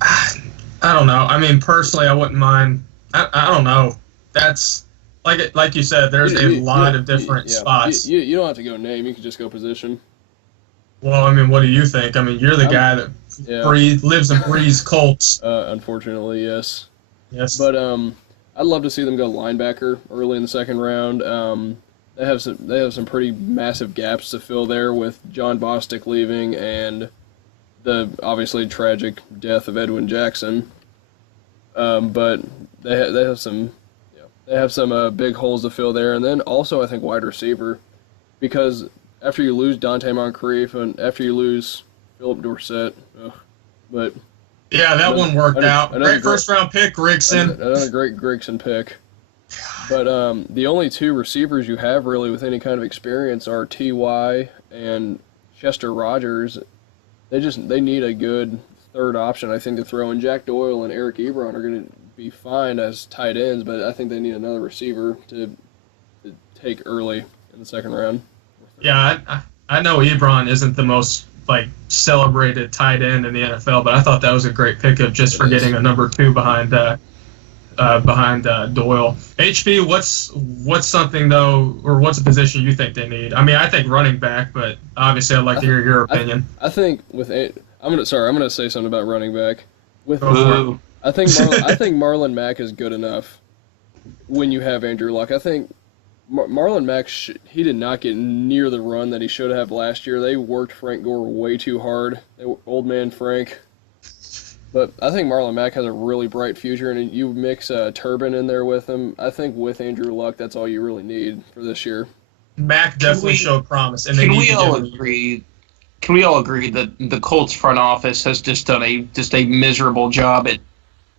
I don't know. I mean, personally, I wouldn't mind. I don't know. That's like you said. There's a lot of different spots. You don't have to go name. You can just go position. Well, I mean, what do you think? I mean, you're the guy that lives and breathes Colts. Unfortunately, yes. Yes. But I'd love to see them go linebacker early in the second round. They have some pretty massive gaps to fill there with John Bostic leaving and the obviously tragic death of Edwin Jackson. But they have some big holes to fill there, and then also I think wide receiver, because after you lose Dante Moncrief and after you lose Philip Dorsett, but yeah, that one worked out. Great first round pick, Grigson. Another great Grigson pick. But the only two receivers you have really with any kind of experience are Ty and Chester Rogers. They need a good third option, I think, to throw in. Jack Doyle and Eric Ebron are going to be fine as tight ends, but I think they need another receiver to take early in the second round. Yeah, I know Ebron isn't the most celebrated tight end in the NFL, but I thought that was a great pickup just for getting a number 2 behind Doyle. HP, what's something though, or what's a position you think they need? I mean, I think running back, but obviously I'd like to hear your opinion. I think I'm gonna say something about running back. I think Marlon Mack is good enough when you have Andrew Luck. I think Marlon Mack, he did not get near the run that he should have last year. They worked Frank Gore way too hard. Old man Frank. But I think Marlon Mack has a really bright future, and you mix Turbin in there with him. I think with Andrew Luck, that's all you really need for this year. Mack definitely showed promise. And Can we all agree that the Colts front office has just done a miserable job at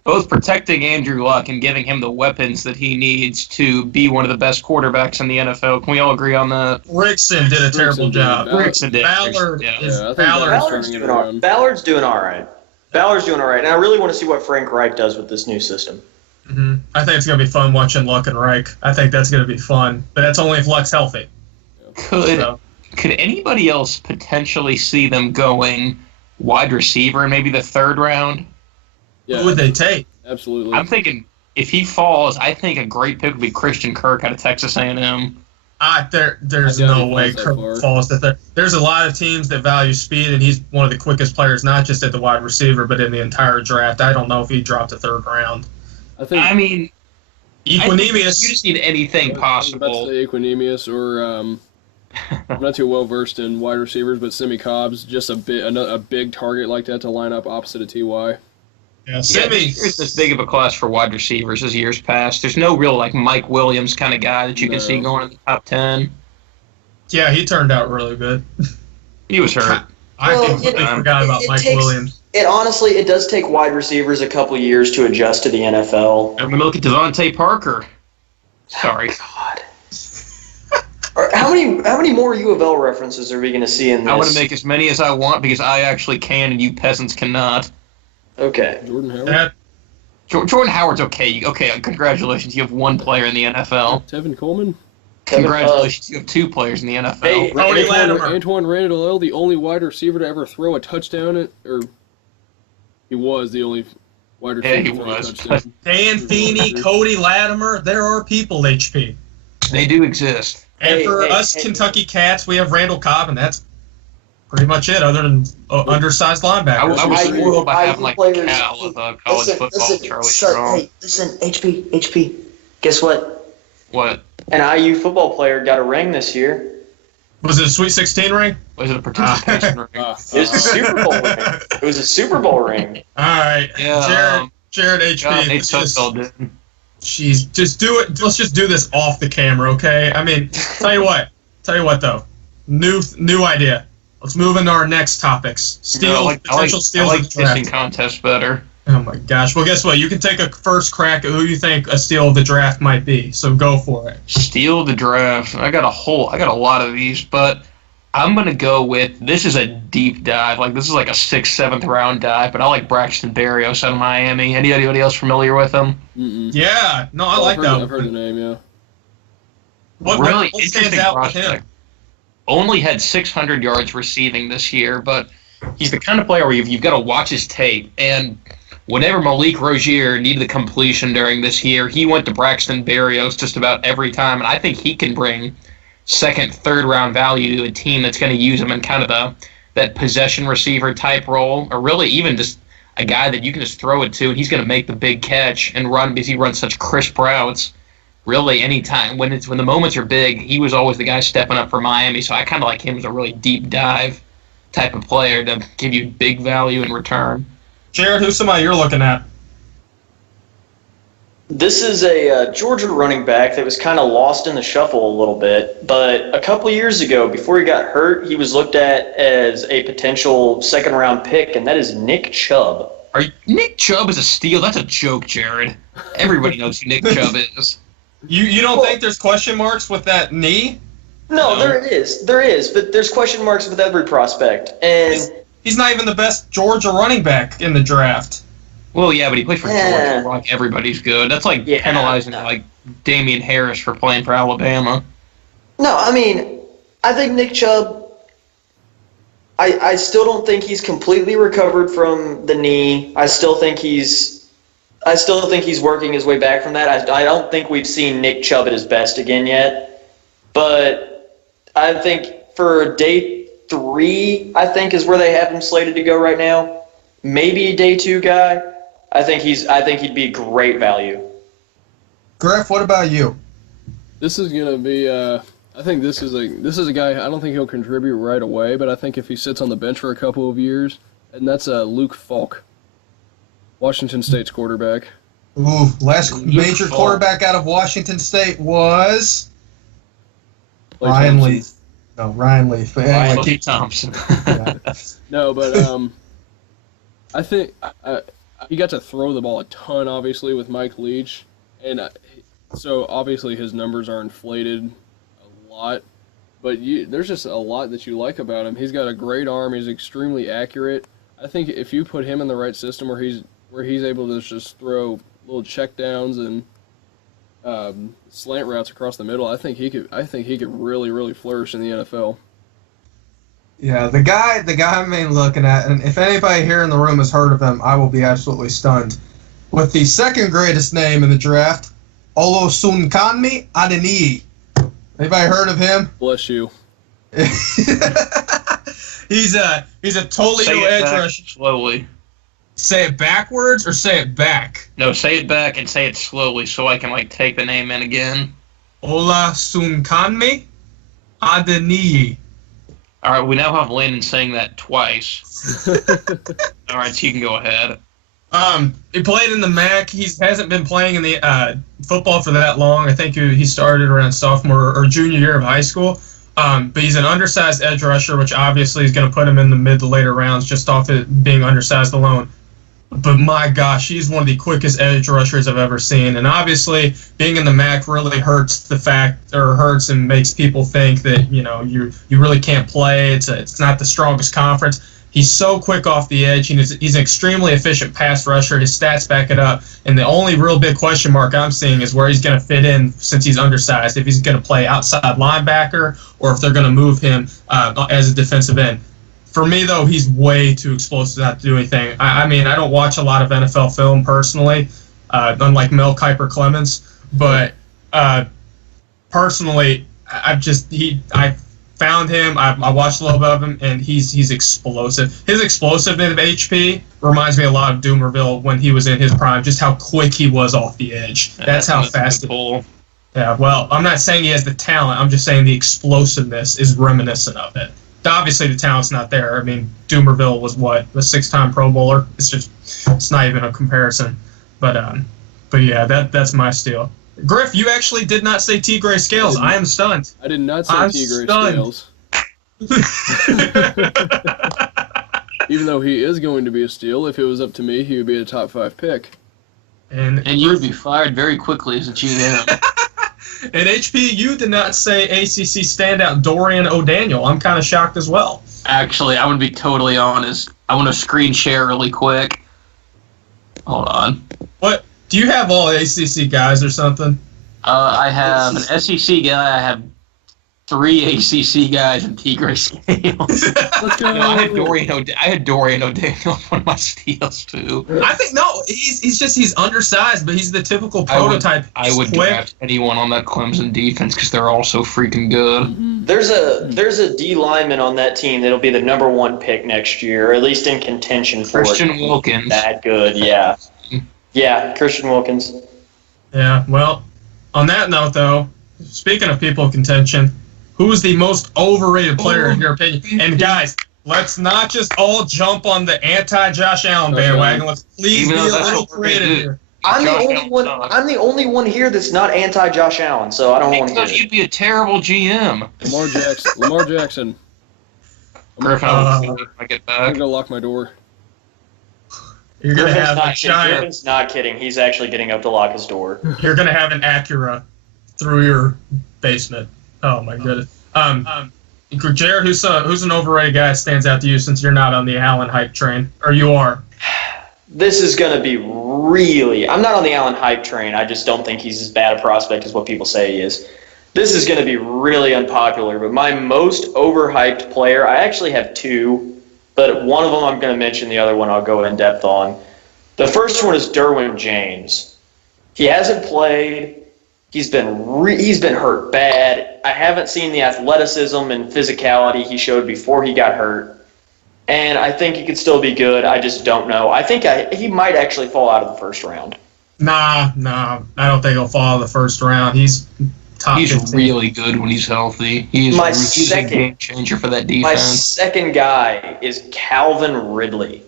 both protecting Andrew Luck and giving him the weapons that he needs to be one of the best quarterbacks in the NFL? Can we all agree on that? Grigson did a terrible job. Grigson did. Ballard's doing all right. Ballard's doing all right, and I really want to see what Frank Reich does with this new system. Mm-hmm. I think it's going to be fun watching Luck and Reich. I think that's going to be fun, but that's only if Luck's healthy. Could anybody else potentially see them going wide receiver in maybe the third round? Yeah. Who would they take? Absolutely. I'm thinking if he falls, I think a great pick would be Christian Kirk out of Texas A&M. There's no way Kirk falls to third. There's a lot of teams that value speed, and he's one of the quickest players, not just at the wide receiver, but in the entire draft. I don't know if he dropped to third round. Equanimous. You just need anything possible. I'm about to say Equanimous, or I'm not too well versed in wide receivers, but Simi Cobb's just a big target like that to line up opposite of Ty. Yeah, Simi. There's this big of a class for wide receivers as years pass. There's no real Mike Williams kind of guy that you can see going in the top 10. Yeah, he turned out really good. He was hurt. I completely forgot about Mike Williams. It does take wide receivers a couple of years to adjust to the NFL. I'm gonna look at Devontae Parker. Sorry. Oh, God. How many more U of L references are we going to see in this? I want to make as many as I want because I actually can and you peasants cannot. Okay. Jordan Howard. Jordan Howard's okay. Okay, congratulations. You have one player in the NFL. Tevin Coleman. Congratulations. You have two players in the NFL. Hey, Antoine Randall, the only wide receiver to ever throw a touchdown he was the only wide receiver. Yeah, he was. Dan Feeney, Cody Latimer, there are people, HP. They do exist. And for us Kentucky Cats, we have Randall Cobb, and that's pretty much it, other than undersized linebackers. I was spoiled by having Cal of college football, Charlie Strong. Hey, listen, HP, guess what? What? An IU football player got a ring this year. Was it a Sweet 16 ring? Was it a participation ring? It was a Super Bowl ring. It was a Super Bowl ring. All right. Yeah, Jared HP. Nate Sudfeld did. Jeez, just do it. Let's just do this off the camera, okay? I mean, tell you what though. New idea. Let's move into our next topics. Potential steals. I like kissing contest better. Oh my gosh. Well, guess what? You can take a first crack at who you think a steal of the draft might be. So go for it. Steal of the draft. I got a lot of these, but I'm gonna go with this is a deep dive. This is like a 6th, 7th round dive, but I like Braxton Berrios out of Miami. Anybody else familiar with him? Mm-mm. Yeah. No, I like that. I've heard the name, yeah. What stands out with him? Only had 600 yards receiving this year, but he's the kind of player where you've got to watch his tape. And whenever Malik Rozier needed a completion during this year, he went to Braxton Berrios just about every time. And I think he can bring 2nd, 3rd round value to a team that's going to use him in kind of that possession receiver type role, or really even just a guy that you can just throw it to and he's going to make the big catch and run because he runs such crisp routes. Really, anytime when the moments are big, he was always the guy stepping up for Miami. So I kind of like him as a really deep dive. type of player to give you big value in return. Jared, who's somebody you're looking at? This is a Georgia running back that was kind of lost in the shuffle a little bit, but a couple of years ago, before he got hurt, he was looked at as a potential second-round pick, and that is Nick Chubb. Nick Chubb is a steal? That's a joke, Jared. Everybody knows who Nick Chubb is. You don't think there's question marks with that knee? No, there is, but there's question marks with every prospect, and he's not even the best Georgia running back in the draft. Well, yeah, but he plays for Georgia. Like everybody's good. That's like penalizing like Damian Harris for playing for Alabama. No, I mean, I think Nick Chubb. I still don't think he's completely recovered from the knee. I still think he's working his way back from that. I don't think we've seen Nick Chubb at his best again yet. But I think for day 3, I think is where they have him slated to go right now. Maybe a day 2 guy. I think he'd be great value. Griff, what about you? This is gonna be. I think this is a guy. I don't think he'll contribute right away, but I think if he sits on the bench for a couple of years, and that's Luke Falk, Washington State's quarterback. Ooh, last major quarterback out of Washington State was Ryan Leaf. No, Ryan Leaf. Ryan T. Thompson. Yeah. No, but I think he got to throw the ball a ton, obviously, with Mike Leach, and so obviously his numbers are inflated a lot, but there's just a lot that you like about him. He's got a great arm. He's extremely accurate. I think if you put him in the right system where he's able to just throw little checkdowns and slant routes across the middle, I think he could really, really flourish in the NFL. Yeah, the guy I'm mainly looking at, and if anybody here in the room has heard of him, I will be absolutely stunned. With the second greatest name in the draft, Olosunkanmi Adeniyi. Anybody heard of him? Bless you. He's a totally new edge rusher. Slowly. Say it backwards or say it back? No, say it back and say it slowly so I can take the name in again. Olosunkanmi Adeniyi. All right, we now have Landon saying that twice. All right, so you can go ahead. He played in the MAC. He hasn't been playing in the football for that long. I think he started around sophomore or junior year of high school. But he's an undersized edge rusher, which obviously is going to put him in the mid to later rounds just off it being undersized alone. But my gosh, he's one of the quickest edge rushers I've ever seen. And obviously, being in the MAC really hurts and makes people think that you really can't play. It's not the strongest conference. He's so quick off the edge. He's an extremely efficient pass rusher. His stats back it up. And the only real big question mark I'm seeing is where he's going to fit in since he's undersized. If he's going to play outside linebacker or if they're going to move him as a defensive end. For me, though, he's way too explosive not to do anything. I mean, I don't watch a lot of NFL film personally, unlike Mel Kiper Clemens. But personally, I found him. I watched a little bit of him, and he's explosive. His explosiveness of HP reminds me a lot of Doomerville when he was in his prime, just how quick he was off the edge. That's how fast it. Yeah, well, I'm not saying he has the talent. I'm just saying the explosiveness is reminiscent of it. Obviously, the talent's not there. I mean, Doomerville was a 6-time Pro Bowler. It's not even a comparison. But yeah, that's my steal. Griff, you actually did not say T. Gray Scales. I am stunned. I did not say T. Gray Scales. Even though he is going to be a steal, if it was up to me, he would be a top 5 pick. And you would be fired very quickly as a GM. And HP, you did not say ACC standout Dorian O'Daniel. I'm kind of shocked as well. Actually, I'm going to be totally honest. I want to screen share really quick. Hold on. What? Do you have all ACC guys or something? I have an SEC guy. I have 3 ACC guys and T. Gray Scales. Let's go. No, I had Dorian O'Daniel as one of my steals too. I think he's undersized, but he's the typical prototype. I would draft anyone on that Clemson defense because they're all so freaking good. Mm-hmm. There's a D lineman on that team that'll be the number 1 pick next year, or at least in contention for Christian Wilkins. That good, yeah. Yeah, Christian Wilkins. Yeah, well, on that note, though, speaking of people in contention, who's the most overrated player in your opinion? And guys, let's not just all jump on the anti-Josh Allen bandwagon. Let's please be a little creative here. I'm the only one here that's not anti-Josh Allen, so I don't want to hear it. You'd be a terrible GM. Lamar Jackson. Griffin, I get I'm back. gonna lock my door. You're gonna have a giant. Griffin's not kidding. He's actually getting up to lock his door. You're gonna have an Acura through your basement. Oh my goodness. Jared, who's an overrated guy that stands out to you since you're not on the Allen hype train, or you are? This is going to be really – I'm not on the Allen hype train. I just don't think he's as bad a prospect as what people say he is. This is going to be really unpopular, but my most overhyped player – I actually have two, but one of them I'm going to mention, the other one I'll go in depth on. The first one is Derwin James. He hasn't played. He's been hurt bad. I haven't seen the athleticism and physicality he showed before he got hurt. And I think he could still be good. I just don't know. I think he might actually fall out of the first round. Nah. I don't think he'll fall out of the first round. He's top 15. He's really good when he's healthy. He's a game changer for that defense. My second guy is Calvin Ridley.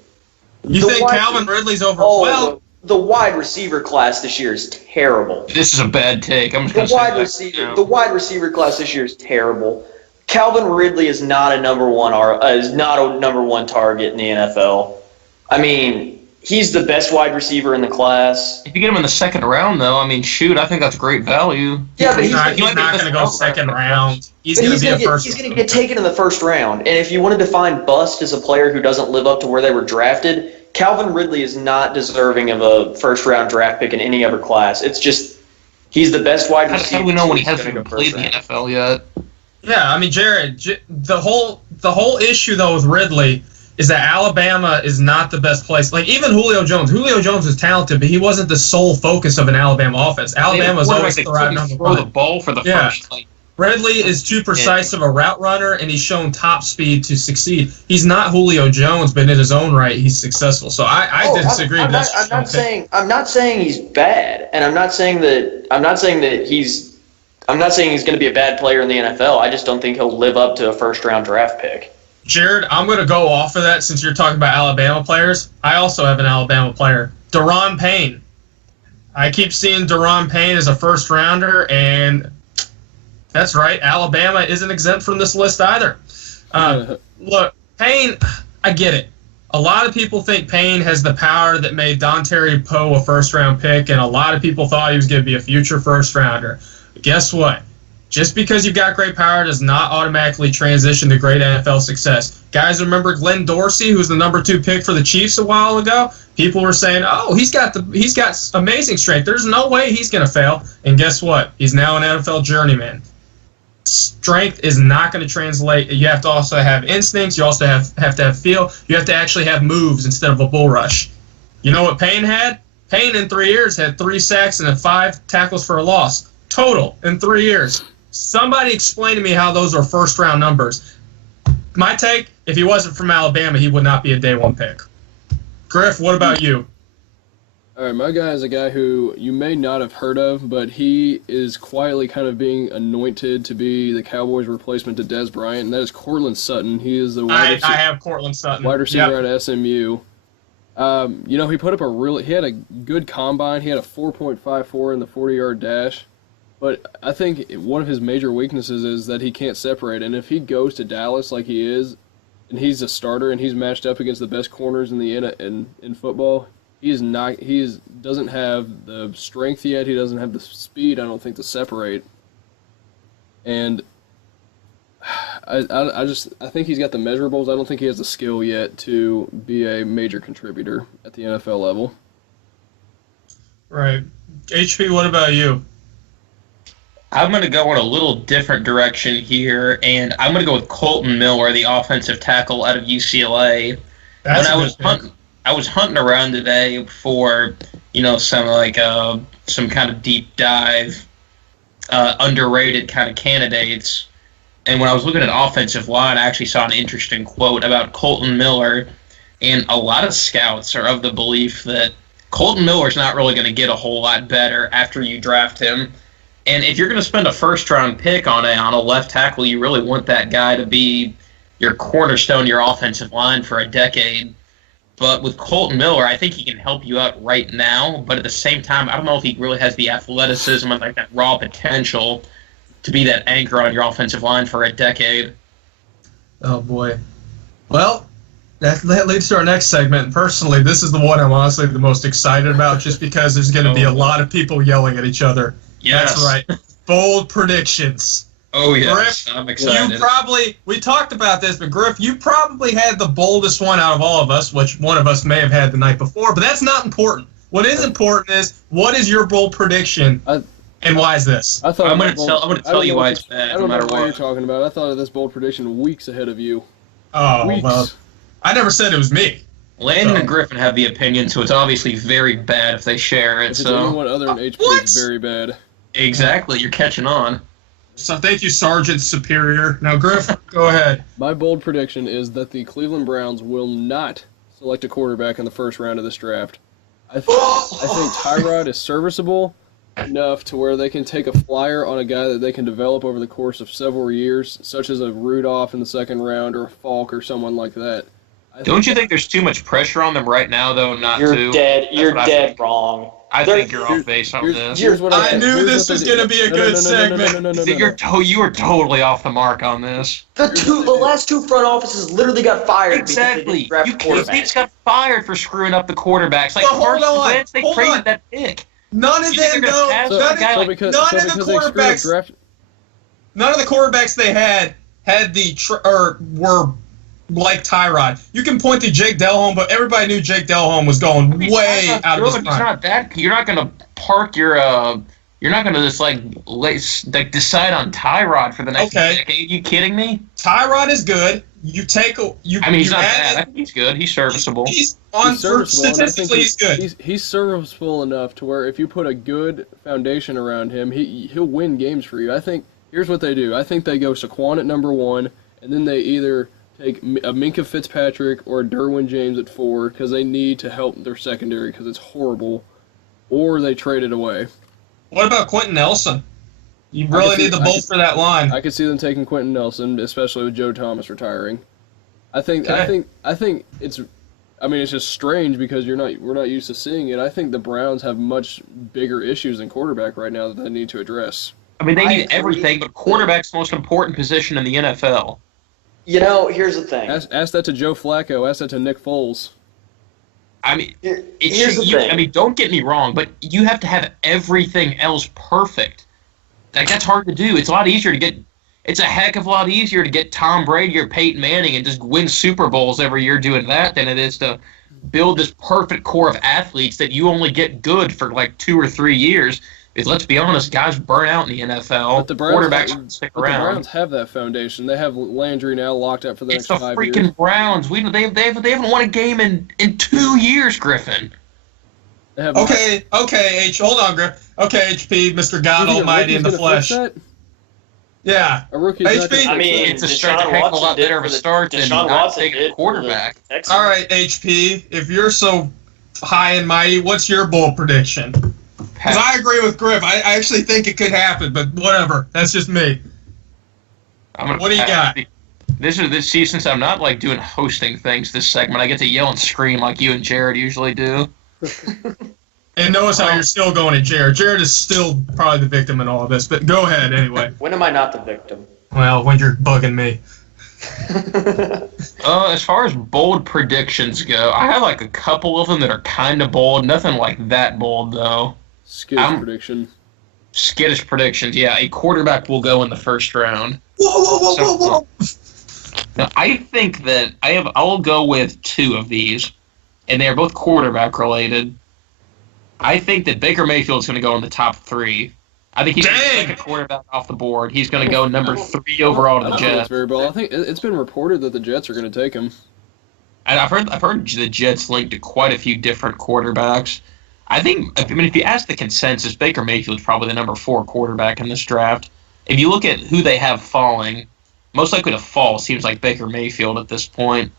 You think Calvin Ridley's over? The wide receiver class this year is terrible. This is a bad take. I'm just going to say that. The wide receiver class this year is terrible. Calvin Ridley is not a number one target in the NFL. I mean, he's the best wide receiver in the class. If you get him in the second round, though, I mean, shoot, I think that's great value. Yeah, but he's not going to go second round. He's going to be a first. He's going to get taken in the first round. And if you want to define bust as a player who doesn't live up to where they were drafted, Calvin Ridley is not deserving of a first-round draft pick in any other class. It's just he's the best wide receiver. How do we know when he hasn't played the NFL yet? Yeah, I mean, Jared, the whole issue, though, with Ridley is that Alabama is not the best place. Like, even Julio Jones. Julio Jones is talented, but he wasn't the sole focus of an Alabama offense. Alabama's always thriving on the run. The ball for the first. Ridley is too precise of a route runner, and he's shown top speed to succeed. He's not Julio Jones, but in his own right, he's successful. So I disagree. I'm not saying he's bad, and I'm not saying he's going to be a bad player in the NFL. I just don't think he'll live up to a first-round draft pick. Jared, I'm going to go off of that since you're talking about Alabama players. I also have an Alabama player, Daron Payne. I keep seeing Daron Payne as a first-rounder, and that's right, Alabama isn't exempt from this list either. Look, Payne, I get it. A lot of people think Payne has the power that made Dontari Poe a first-round pick, and a lot of people thought he was going to be a future first-rounder. But guess what? Just because you've got great power does not automatically transition to great NFL success. Guys, remember Glenn Dorsey, who was the number 2 pick for the Chiefs a while ago? People were saying, "Oh, he's got amazing strength. There's no way he's going to fail." And guess what? He's now an NFL journeyman. Strength is not going to translate. You have to also have instincts. You also have to have feel. You have to actually have moves instead of a bull rush. You know what Payne had? Payne in 3 years had 3 sacks and 5 tackles for a loss total in 3 years. Somebody explain to me how those are first-round numbers. My take, if he wasn't from Alabama, he would not be a day 1 pick. Griff, what about you? All right, my guy is a guy who you may not have heard of, but he is quietly kind of being anointed to be the Cowboys' replacement to Dez Bryant, and that is Courtland Sutton. He is the I have Courtland Sutton. Wide receiver at SMU. He put up he had a good combine. He had a 4.54 in the 40-yard dash. But I think one of his major weaknesses is that he can't separate. And if he goes to Dallas like he is, and he's a starter and he's matched up against the best corners in football, he doesn't have the strength yet. He doesn't have the speed, I don't think, to separate. And I think he's got the measurables. I don't think he has the skill yet to be a major contributor at the NFL level. Right. HP, what about you? I'm going to go in a little different direction here, and I'm going to go with Colton Miller, the offensive tackle out of UCLA. I was hunting around today for, some kind of deep dive, underrated kind of candidates. And when I was looking at offensive line, I actually saw an interesting quote about Colton Miller. And a lot of scouts are of the belief that Colton Miller's not really going to get a whole lot better after you draft him. And if you're going to spend a first-round pick on a left tackle, you really want that guy to be, your cornerstone, your offensive line for a decade. But with Colton Miller, I think he can help you out right now. But at the same time, I don't know if he really has the athleticism and like that raw potential to be that anchor on your offensive line for a decade. Oh, boy. Well, that leads to our next segment. And personally, this is the one I'm honestly the most excited about just because there's going to be a lot of people yelling at each other. Yes. That's right. Bold predictions. Oh, yes. Griff, I'm excited. we talked about this, but Griff, you probably had the boldest one out of all of us, which one of us may have had the night before, but that's not important. What is important is, what is your bold prediction, and why is this? I'm going to tell you why it's bad, I don't no know matter what what. you're talking about. I thought of this bold prediction weeks ahead of you. Oh, Weeks. well, I never said it was me. Landon and Griffin have the opinion, so it's obviously very bad if they share it. If it's So anyone other than HP, what? it's very bad. exactly, you're catching on. So thank you, Sergeant Superior. Now, Griff, go ahead. My bold prediction is that the Cleveland Browns will not select a quarterback in the first round of this draft. I think Tyrod is serviceable enough to where they can take a flyer on a guy that they can develop over the course of several years, such as a Rudolph in the second round or a Falk or someone like that. Don't you think there's too much pressure on them right now, though, not You're to? dead. That's You're what I dead think. wrong. I They're- think you're off base on this. Here's what I think. knew Here's this what was they going to do. be a good segment. No. You're totally off the mark on this. The last two front offices literally got fired because they Exactly. didn't draft You a kids quarterback. got fired for screwing up the quarterbacks. Like Well, hold Carson on, Wentz, they hold traded on. that pick. None of You think them, they're gonna though. pass None on a of- guy So like- because, none so of the because they screwed up quarterbacks- draft, None of the quarterbacks they had were like Tyrod. You can point to Jake Delhomme, but everybody knew Jake Delhomme was going way Tyrod's out of his good, prime. He's not that. You're not gonna park your. You're not gonna just like decide on Tyrod for the next decade. You kidding me? Tyrod is good. You take a you. I mean, he's you not add bad. in- I think he's good. He's serviceable. He's on he's serviceable, and I think statistically. He's good. He's serviceable enough to where if you put a good foundation around him, he'll win games for you. I think here's what they do. I think they go Saquon at number 1, and then they either take a Minka Fitzpatrick or a Derwin James at 4 because they need to help their secondary because it's horrible, or they trade it away. What about Quentin Nelson? You really need the bolt for that line. I could see them taking Quentin Nelson, especially with Joe Thomas retiring. I think it's. I mean, it's just strange because we're not used to seeing it. I think the Browns have much bigger issues in quarterback right now that they need to address. I mean, they I need agree. everything, but quarterback's the most important position in the NFL. You know, here's the thing. Ask that to Joe Flacco. Ask that to Nick Foles. I mean, Here's the thing. I mean, don't get me wrong, but you have to have everything else perfect. Like, that's hard to do. It's a lot easier to get. It's a heck of a lot easier to get Tom Brady or Peyton Manning and just win Super Bowls every year doing that than it is to build this perfect core of athletes that you only get good for like 2 or 3 years. Because let's be honest, guys burn out in the NFL. But the Browns, Quarterbacks don't stick the around. Browns have that foundation. They have Landry now locked up for the It's next the 5 freaking years. Browns. They haven't won a game in 2 years, Griffin. They have Okay, hold on, Griff. Okay, HP, Mr. God You think a Almighty in the rookie's gonna fix flesh. that? Yeah. A rookie's not HP? gonna I fix mean, that. It's a stretch Deshaun a heck of a Watson lot did better of for a the- start than Deshaun not Watson taking did a for the quarterback. Texans. All right, HP, if you're so high and mighty, what's your bold prediction? Because I agree with Griff. I actually think it could happen, but whatever. That's just me. What do you got? This see, since I'm not like doing hosting things this segment, I get to yell and scream like you and Jared usually do. And notice how you're still going at Jared. Jared is still probably the victim in all of this, but go ahead anyway. When am I not the victim? Well, when you're bugging me. As far as bold predictions go, I have like a couple of them that are kind of bold. Nothing like that bold though. Skid's prediction. Skittish predictions. Yeah, a quarterback will go in the first round. Whoa. Now, I think that I'll go with 2 of these, and they're both quarterback related. I think that Baker Mayfield's going to go in the top 3. I think he's going to take a quarterback off the board. He's going to go number 3 overall to I the don't think it's Jets. very bold. I think it's been reported that the Jets are going to take him. And I've heard the Jets linked to quite a few different quarterbacks. I mean, if you ask the consensus, Baker Mayfield's probably the number 4 quarterback in this draft. If you look at who they have falling, most likely to fall seems like Baker Mayfield at this point.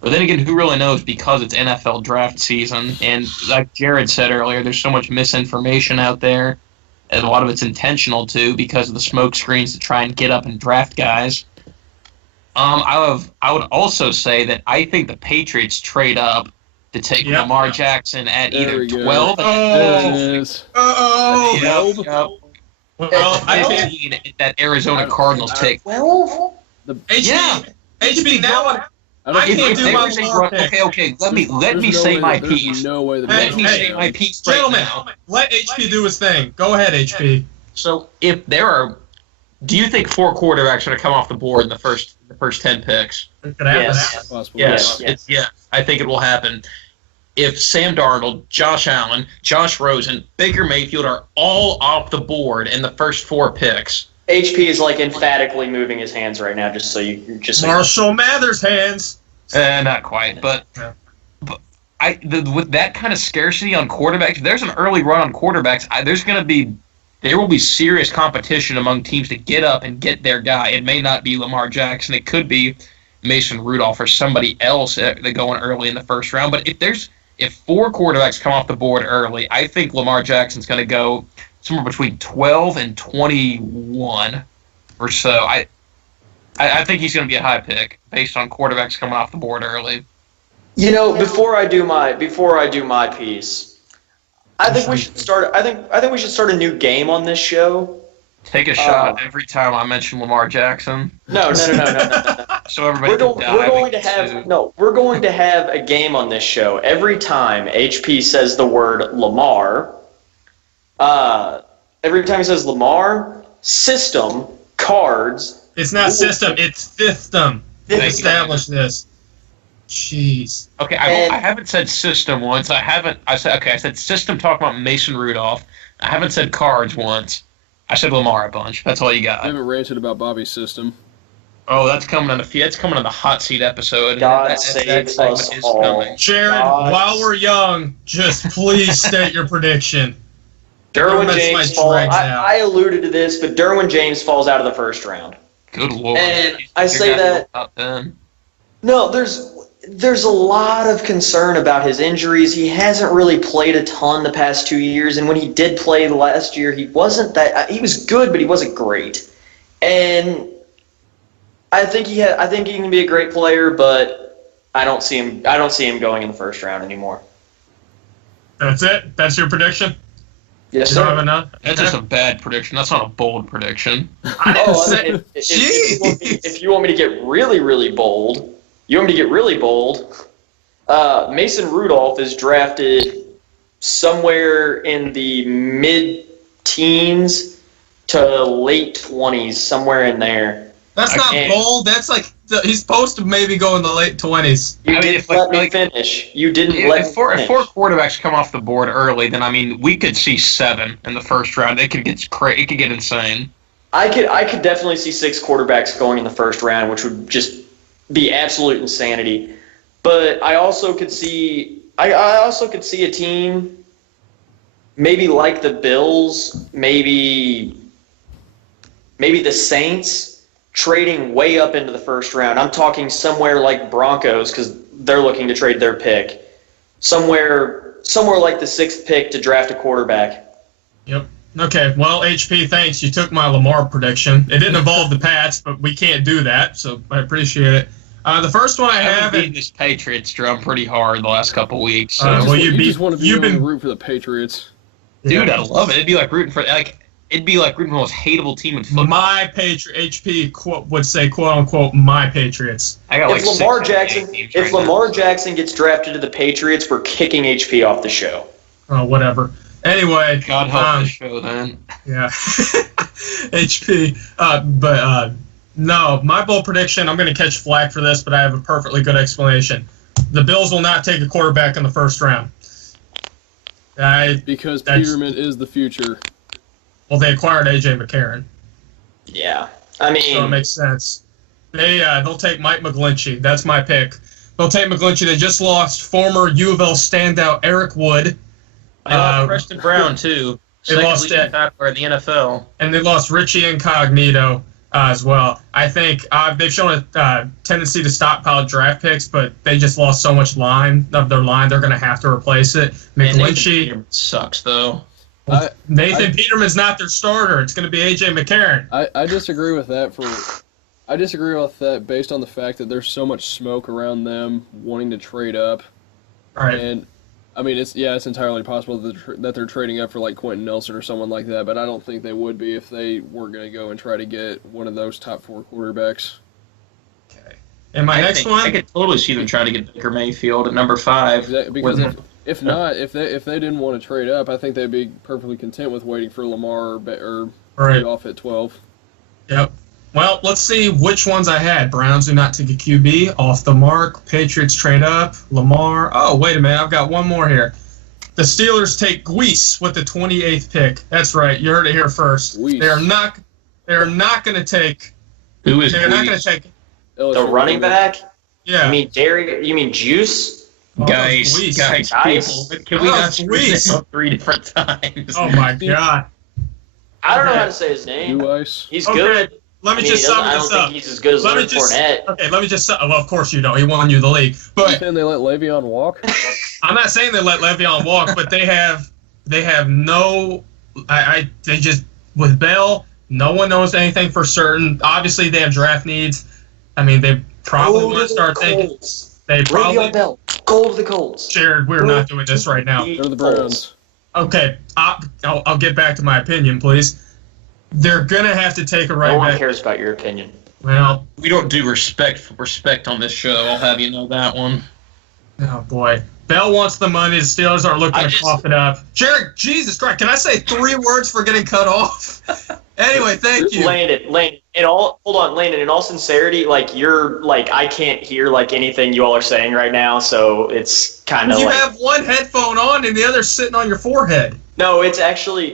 But then again, who really knows because it's NFL draft season. And like Jared said earlier, there's so much misinformation out there. And a lot of it's intentional, too, because of the smoke screens to try and get up and draft guys. I would also say that I think the Patriots trade up to take Lamar Jackson at either 12. There it is. Well, I can't. That Arizona Cardinals take. 12? HB now. I can't do my Lamar pick. Okay. Let me say my piece. No way. Let me say my piece right Gentlemen, now. let HP do his thing. Go ahead, HP. So if there are, do you think 4 quarterbacks are going to come off the board in the first 10 picks? Yes. Yes. I think it will happen. If Sam Darnold, Josh Allen, Josh Rosen, Baker Mayfield are all off the board in the first 4 picks. HP is like emphatically moving his hands right now, just so you just. Marshall Mathers hands. Not quite, but with that kind of scarcity on quarterbacks, if there's an early run on quarterbacks, there will be serious competition among teams to get up and get their guy. It may not be Lamar Jackson. It could be Mason Rudolph or somebody else that going early in the first round. But if 4 quarterbacks come off the board early, I think Lamar Jackson's going to go somewhere between 12 and 21 or so. I think he's going to be a high pick based on quarterbacks coming off the board early. Before I do my piece, I think we should start. I think we should start a new game on this show. Take a shot every time I mention Lamar Jackson. No. So everybody We're going to have a game on this show every time HP says the word Lamar. Every time he says Lamar, system, cards. It's not system, it's system. Establish this. Jeez. Okay, I haven't said system once. I said system talking about Mason Rudolph. I haven't said cards once. I said Lamar a bunch. That's all you got. I haven't ranted about Bobby's system. Oh, that's coming on the hot seat episode. God saves us all. Jared, while we're young, just please state your prediction. Derwin James falls. I alluded to this, but Derwin James falls out of the first round. Good Lord. And I say that. No, there's a lot of concern about his injuries. He hasn't really played a ton the past 2 years, and when he did play the last year, he was good, but he wasn't great. And I think he can be a great player, but I don't see him going in the first round anymore. That's it? That's your prediction? Yes, you sir. Don't have enough? That's just a bad prediction. That's not a bold prediction. If you want me to get really, really bold, Mason Rudolph is drafted somewhere in the mid-teens to late 20s, somewhere in there. That's not bold. That's like he's supposed to maybe go in the late 20s. You didn't let me finish. You didn't let me finish. If 4 quarterbacks come off the board early, then we could see 7 in the first round. It could get insane. I could definitely see 6 quarterbacks going in the first round, which would just be absolute insanity. But I also could see a team maybe like the Bills, maybe the Saints trading way up into the first round. I'm talking somewhere like Broncos because they're looking to trade their pick. Somewhere like the 6th pick to draft a quarterback. Yep. Okay, well, HP, thanks. You took my Lamar prediction. It didn't involve the Pats, but we can't do that, so I appreciate it. The first one I have beaten this Patriots drum pretty hard the last couple weeks. So. Well, you just want to be able to root for the Patriots. Dude, I love it. It'd be like rooting for the most hateable team in football. My HP would say, quote unquote, my Patriots. I got if Lamar Jackson gets drafted to the Patriots, we're kicking HP off the show. Oh, whatever. Anyway, God help the show then. Yeah, HP. No, my bold prediction. I'm going to catch flack for this, but I have a perfectly good explanation. The Bills will not take a quarterback in the first round. Because Peterman is the future. Well, they acquired A.J. McCarron. Yeah, I mean, so it makes sense. They'll take Mike McGlinchey. That's my pick. They'll take McGlinchey. They just lost former U of L standout Eric Wood. They lost Preston Brown too. They lost tackler in the NFL, and they lost Richie Incognito as well. I think they've shown a tendency to stockpile draft picks, but they just lost so much of their line. They're going to have to replace it. McGlinchey sucks though. Nathan Peterman's not their starter. It's going to be A.J. McCarron. I disagree with that. I disagree with that based on the fact that there's so much smoke around them wanting to trade up. Right. And, I mean, it's entirely possible that they're trading up for, like, Quentin Nelson or someone like that, but I don't think they would be if they were going to go and try to get one of those top 4 quarterbacks. Okay. And my next one? I could totally see them trying to get Baker Mayfield at number 5. Because if not, if they didn't want to trade up, I think they'd be perfectly content with waiting for Lamar or trade off at 12. Yep. Well, let's see which ones I had. Browns do not take a QB. Off the mark. Patriots trade up. Lamar. Oh, wait a minute. I've got one more here. The Steelers take Guice with the 28th pick. That's right. You heard it here first. Guice. They are not going to take. Who is They're not going Guice? to take. The running back? Yeah. You mean Juice? Guys, Guice. people. Can we not screw this up 3 different times? Oh, my God. I don't know how to say his name. Guice. He's Okay. good. Let me just sum I this don't up. think he's as good as Leonard Fournette. Okay, let me just. Well, of course you don't. He won you the league, You but saying they let Le'Veon walk? I'm not saying they let Le'Veon walk, but they have no. They just with Bell. No one knows anything for certain. Obviously, they have draft needs. I mean, they probably want to start thinking. They probably. Le'Veon Bell. Go to the Colts. Jared, we're not doing this right now. Go to the Browns. Okay, I'll get back to my opinion, please. They're gonna have to take a right No one back. cares about your opinion. Well, We don't do respect on this show. I'll have you know that one. oh boy. Bell wants the money. The Steelers are looking to cough it up. Jared, Jesus Christ, can I say 3 words for getting cut off? Anyway, thank you. Landon, in all sincerity, I can't hear anything you all are saying right now, so it's kind of You have one headphone on and the other sitting on your forehead. No, actually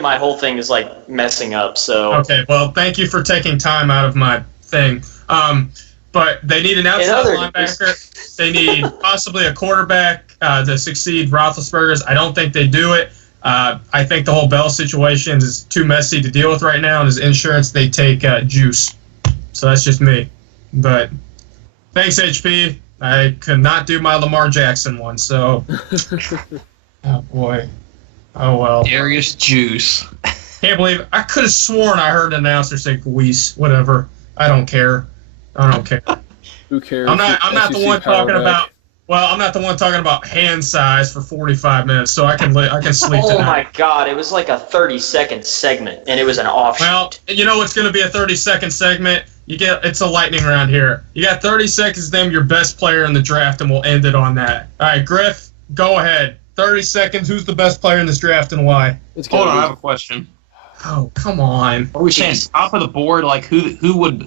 my whole thing is messing up, so. Okay, well, thank you for taking time out of my thing. But they need an outside linebacker. They need possibly a quarterback to succeed Roethlisberger's. I don't think they do it. I think the whole Bell situation is too messy to deal with right now, and as insurance, they take Juice. So that's just me. But thanks, HP. I could not do my Lamar Jackson one, so. Oh, boy. Oh, well. Darius Juice. Can't believe it. I could have sworn I heard an announcer say Guice. Whatever. I don't care. Who cares? I'm not the one talking about. Well, I'm not the one talking about hand size for 45 minutes, so I can sleep tonight. Oh my God! It was like a 30-second segment, and it was an offshoot. Well, you know it's going to be a 30-second segment. It's a lightning round here. You got 30 seconds to name your best player in the draft, and we'll end it on that. All right, Griff, go ahead. 30 seconds. Who's the best player in this draft and why? Hold on, I have a question. Oh, come on. Are we saying top of the board, who would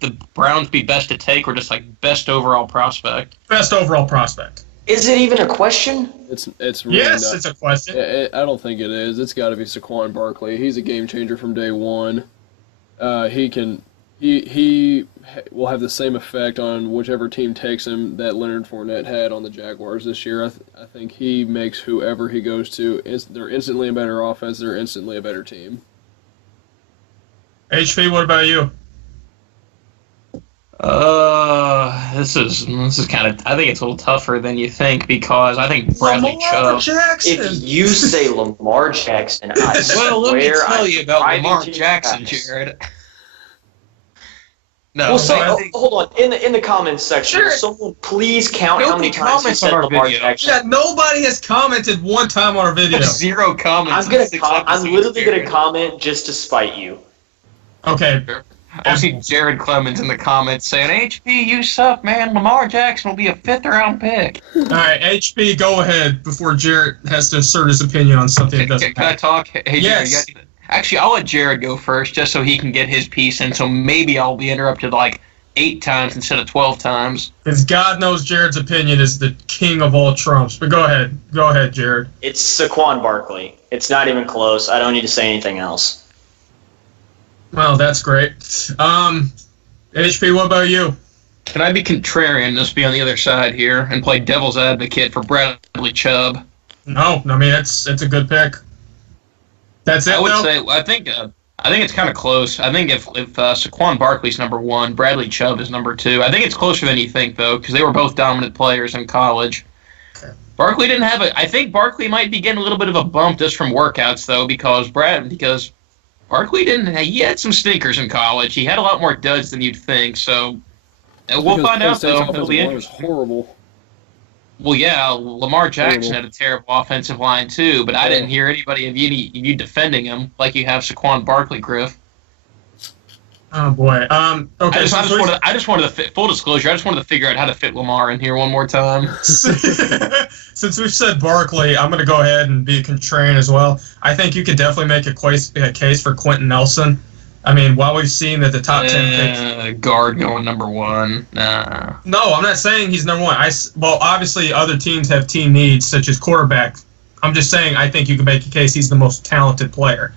the Browns be best to take, or just best overall prospect? Best overall prospect. Is it even a question? It's really Yes, not. it's a question. I don't think it is. It's got to be Saquon Barkley. He's a game changer from day one. He will have the same effect on whichever team takes him that Leonard Fournette had on the Jaguars this year. I think he makes whoever he goes to, they're instantly a better offense. They're instantly a better team. HP, what about you? This is kind of. I think it's a little tougher than you think because I think Bradley Chubb. Jackson. If you say Lamar Jackson, I Well, let me swear tell I'm you about driving Lamar to your Jackson, house. Jared. No, Well, so, I think, hold on. In the comments section, Sure. will someone please count how many Nobody times he comments said on our Lamar video. Jackson? Yeah, nobody has commented one time on our video. 0 comments. I'm in 6 I'm episodes, literally gonna Jared. comment just to spite you. Okay. I see Jared Clemens in the comments saying, "HP, you suck, man. Lamar Jackson will be a 5th-round pick." All right, HP, go ahead before Jarrett has to assert his opinion on something that doesn't Can I matter. talk? Hey, Jared, Yes. actually, I'll let Jared go first just so he can get his piece in. So maybe I'll be interrupted 8 times instead of 12 times. Because God knows Jared's opinion is the king of all trumps. But go ahead. Go ahead, Jared. It's Saquon Barkley. It's not even close. I don't need to say anything else. Well, that's great. HP, what about you? Can I be contrarian, just be on the other side here, and play devil's advocate for Bradley Chubb? No, I mean, it's a good pick. That's it, I would though? say I think it's kind of close. I think if Saquon Barkley's number 1, Bradley Chubb is number 2. I think it's closer than you think, though, because they were both dominant players in college. Okay. Barkley didn't have I think Barkley might be getting a little bit of a bump just from workouts, though, because Barkley didn't. He had some stinkers in college. He had a lot more duds than you'd think. So we'll Because find Penn out State's though. offensive It'll be line was interesting. horrible. Well, yeah, Lamar Jackson Horrible. had a terrible offensive line too, but I didn't hear anybody of you defending him like you have Saquon Barkley, Griff. Oh boy. Okay. I just wanted to full disclosure. I just wanted to figure out how to fit Lamar in here one more time. Since we've said Barkley, I'm going to go ahead and be contrarian as well. I think you could definitely make a case for Quentin Nelson. I mean, while we've seen that the top 10 picks... Guard going number 1. Nah. No, I'm not saying he's number 1. Well, obviously other teams have team needs, such as quarterback. I'm just saying I think you can make a case he's the most talented player.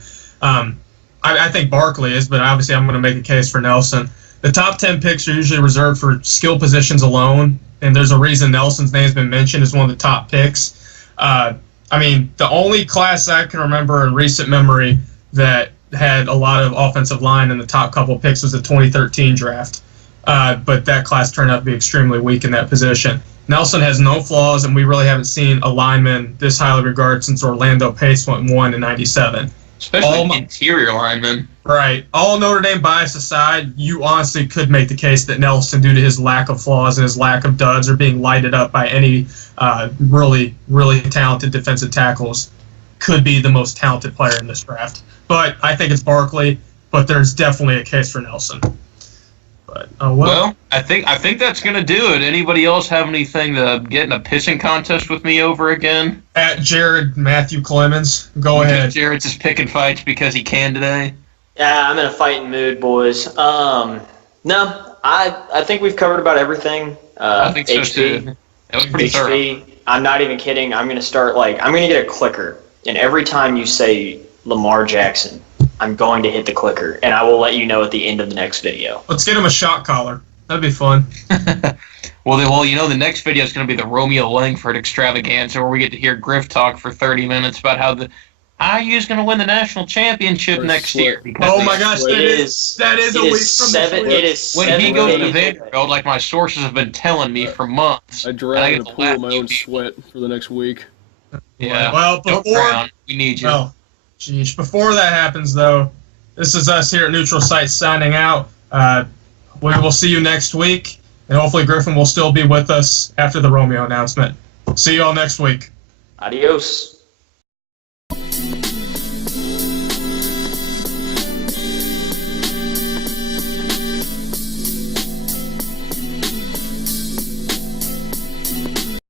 I think Barkley is, but obviously I'm going to make a case for Nelson. The top 10 picks are usually reserved for skill positions alone, and there's a reason Nelson's name has been mentioned as one of the top picks. I mean, the only class I can remember in recent memory that had a lot of offensive line in the top couple picks was the 2013 draft. But that class turned out to be extremely weak in that position. Nelson has no flaws, and we really haven't seen a lineman this highly regarded since Orlando Pace went 1 in 97. Especially interior linemen. Right. All Notre Dame bias aside, you honestly could make the case that Nelson, due to his lack of flaws and his lack of duds, or being lighted up by any really, really talented defensive tackles, could be the most talented player in this draft. But I think it's Barkley, but there's definitely a case for Nelson. But well, I think that's gonna do it. Anybody else have anything to get in a pissing contest with me over again? At Jared Matthew Clemens, go ahead. Jared's just picking fights because he can today. Yeah, I'm in a fighting mood, boys. No, I think we've covered about everything. I think so HB, too. That was pretty thorough. I'm not even kidding. I'm gonna get a clicker, and every time you say Lamar Jackson, I'm going to hit the clicker, and I will let you know at the end of the next video. Let's get him a shot collar. That'd be fun. Well, the next video is going to be the Romeo Langford extravaganza, where we get to hear Griff talk for 30 minutes about how the IU's going to win the national championship next year. Oh my gosh, that is a week from It is when he goes to Vanderbilt, like my sources have been telling me for months. I drown in a pool of my own sweat for the next week. Yeah. Well, we need you. Oh, geez. Before that happens, though, this is us here at Neutral Site signing out. We will see you next week, and hopefully Griffin will still be with us after the Romeo announcement. See you all next week. Adios.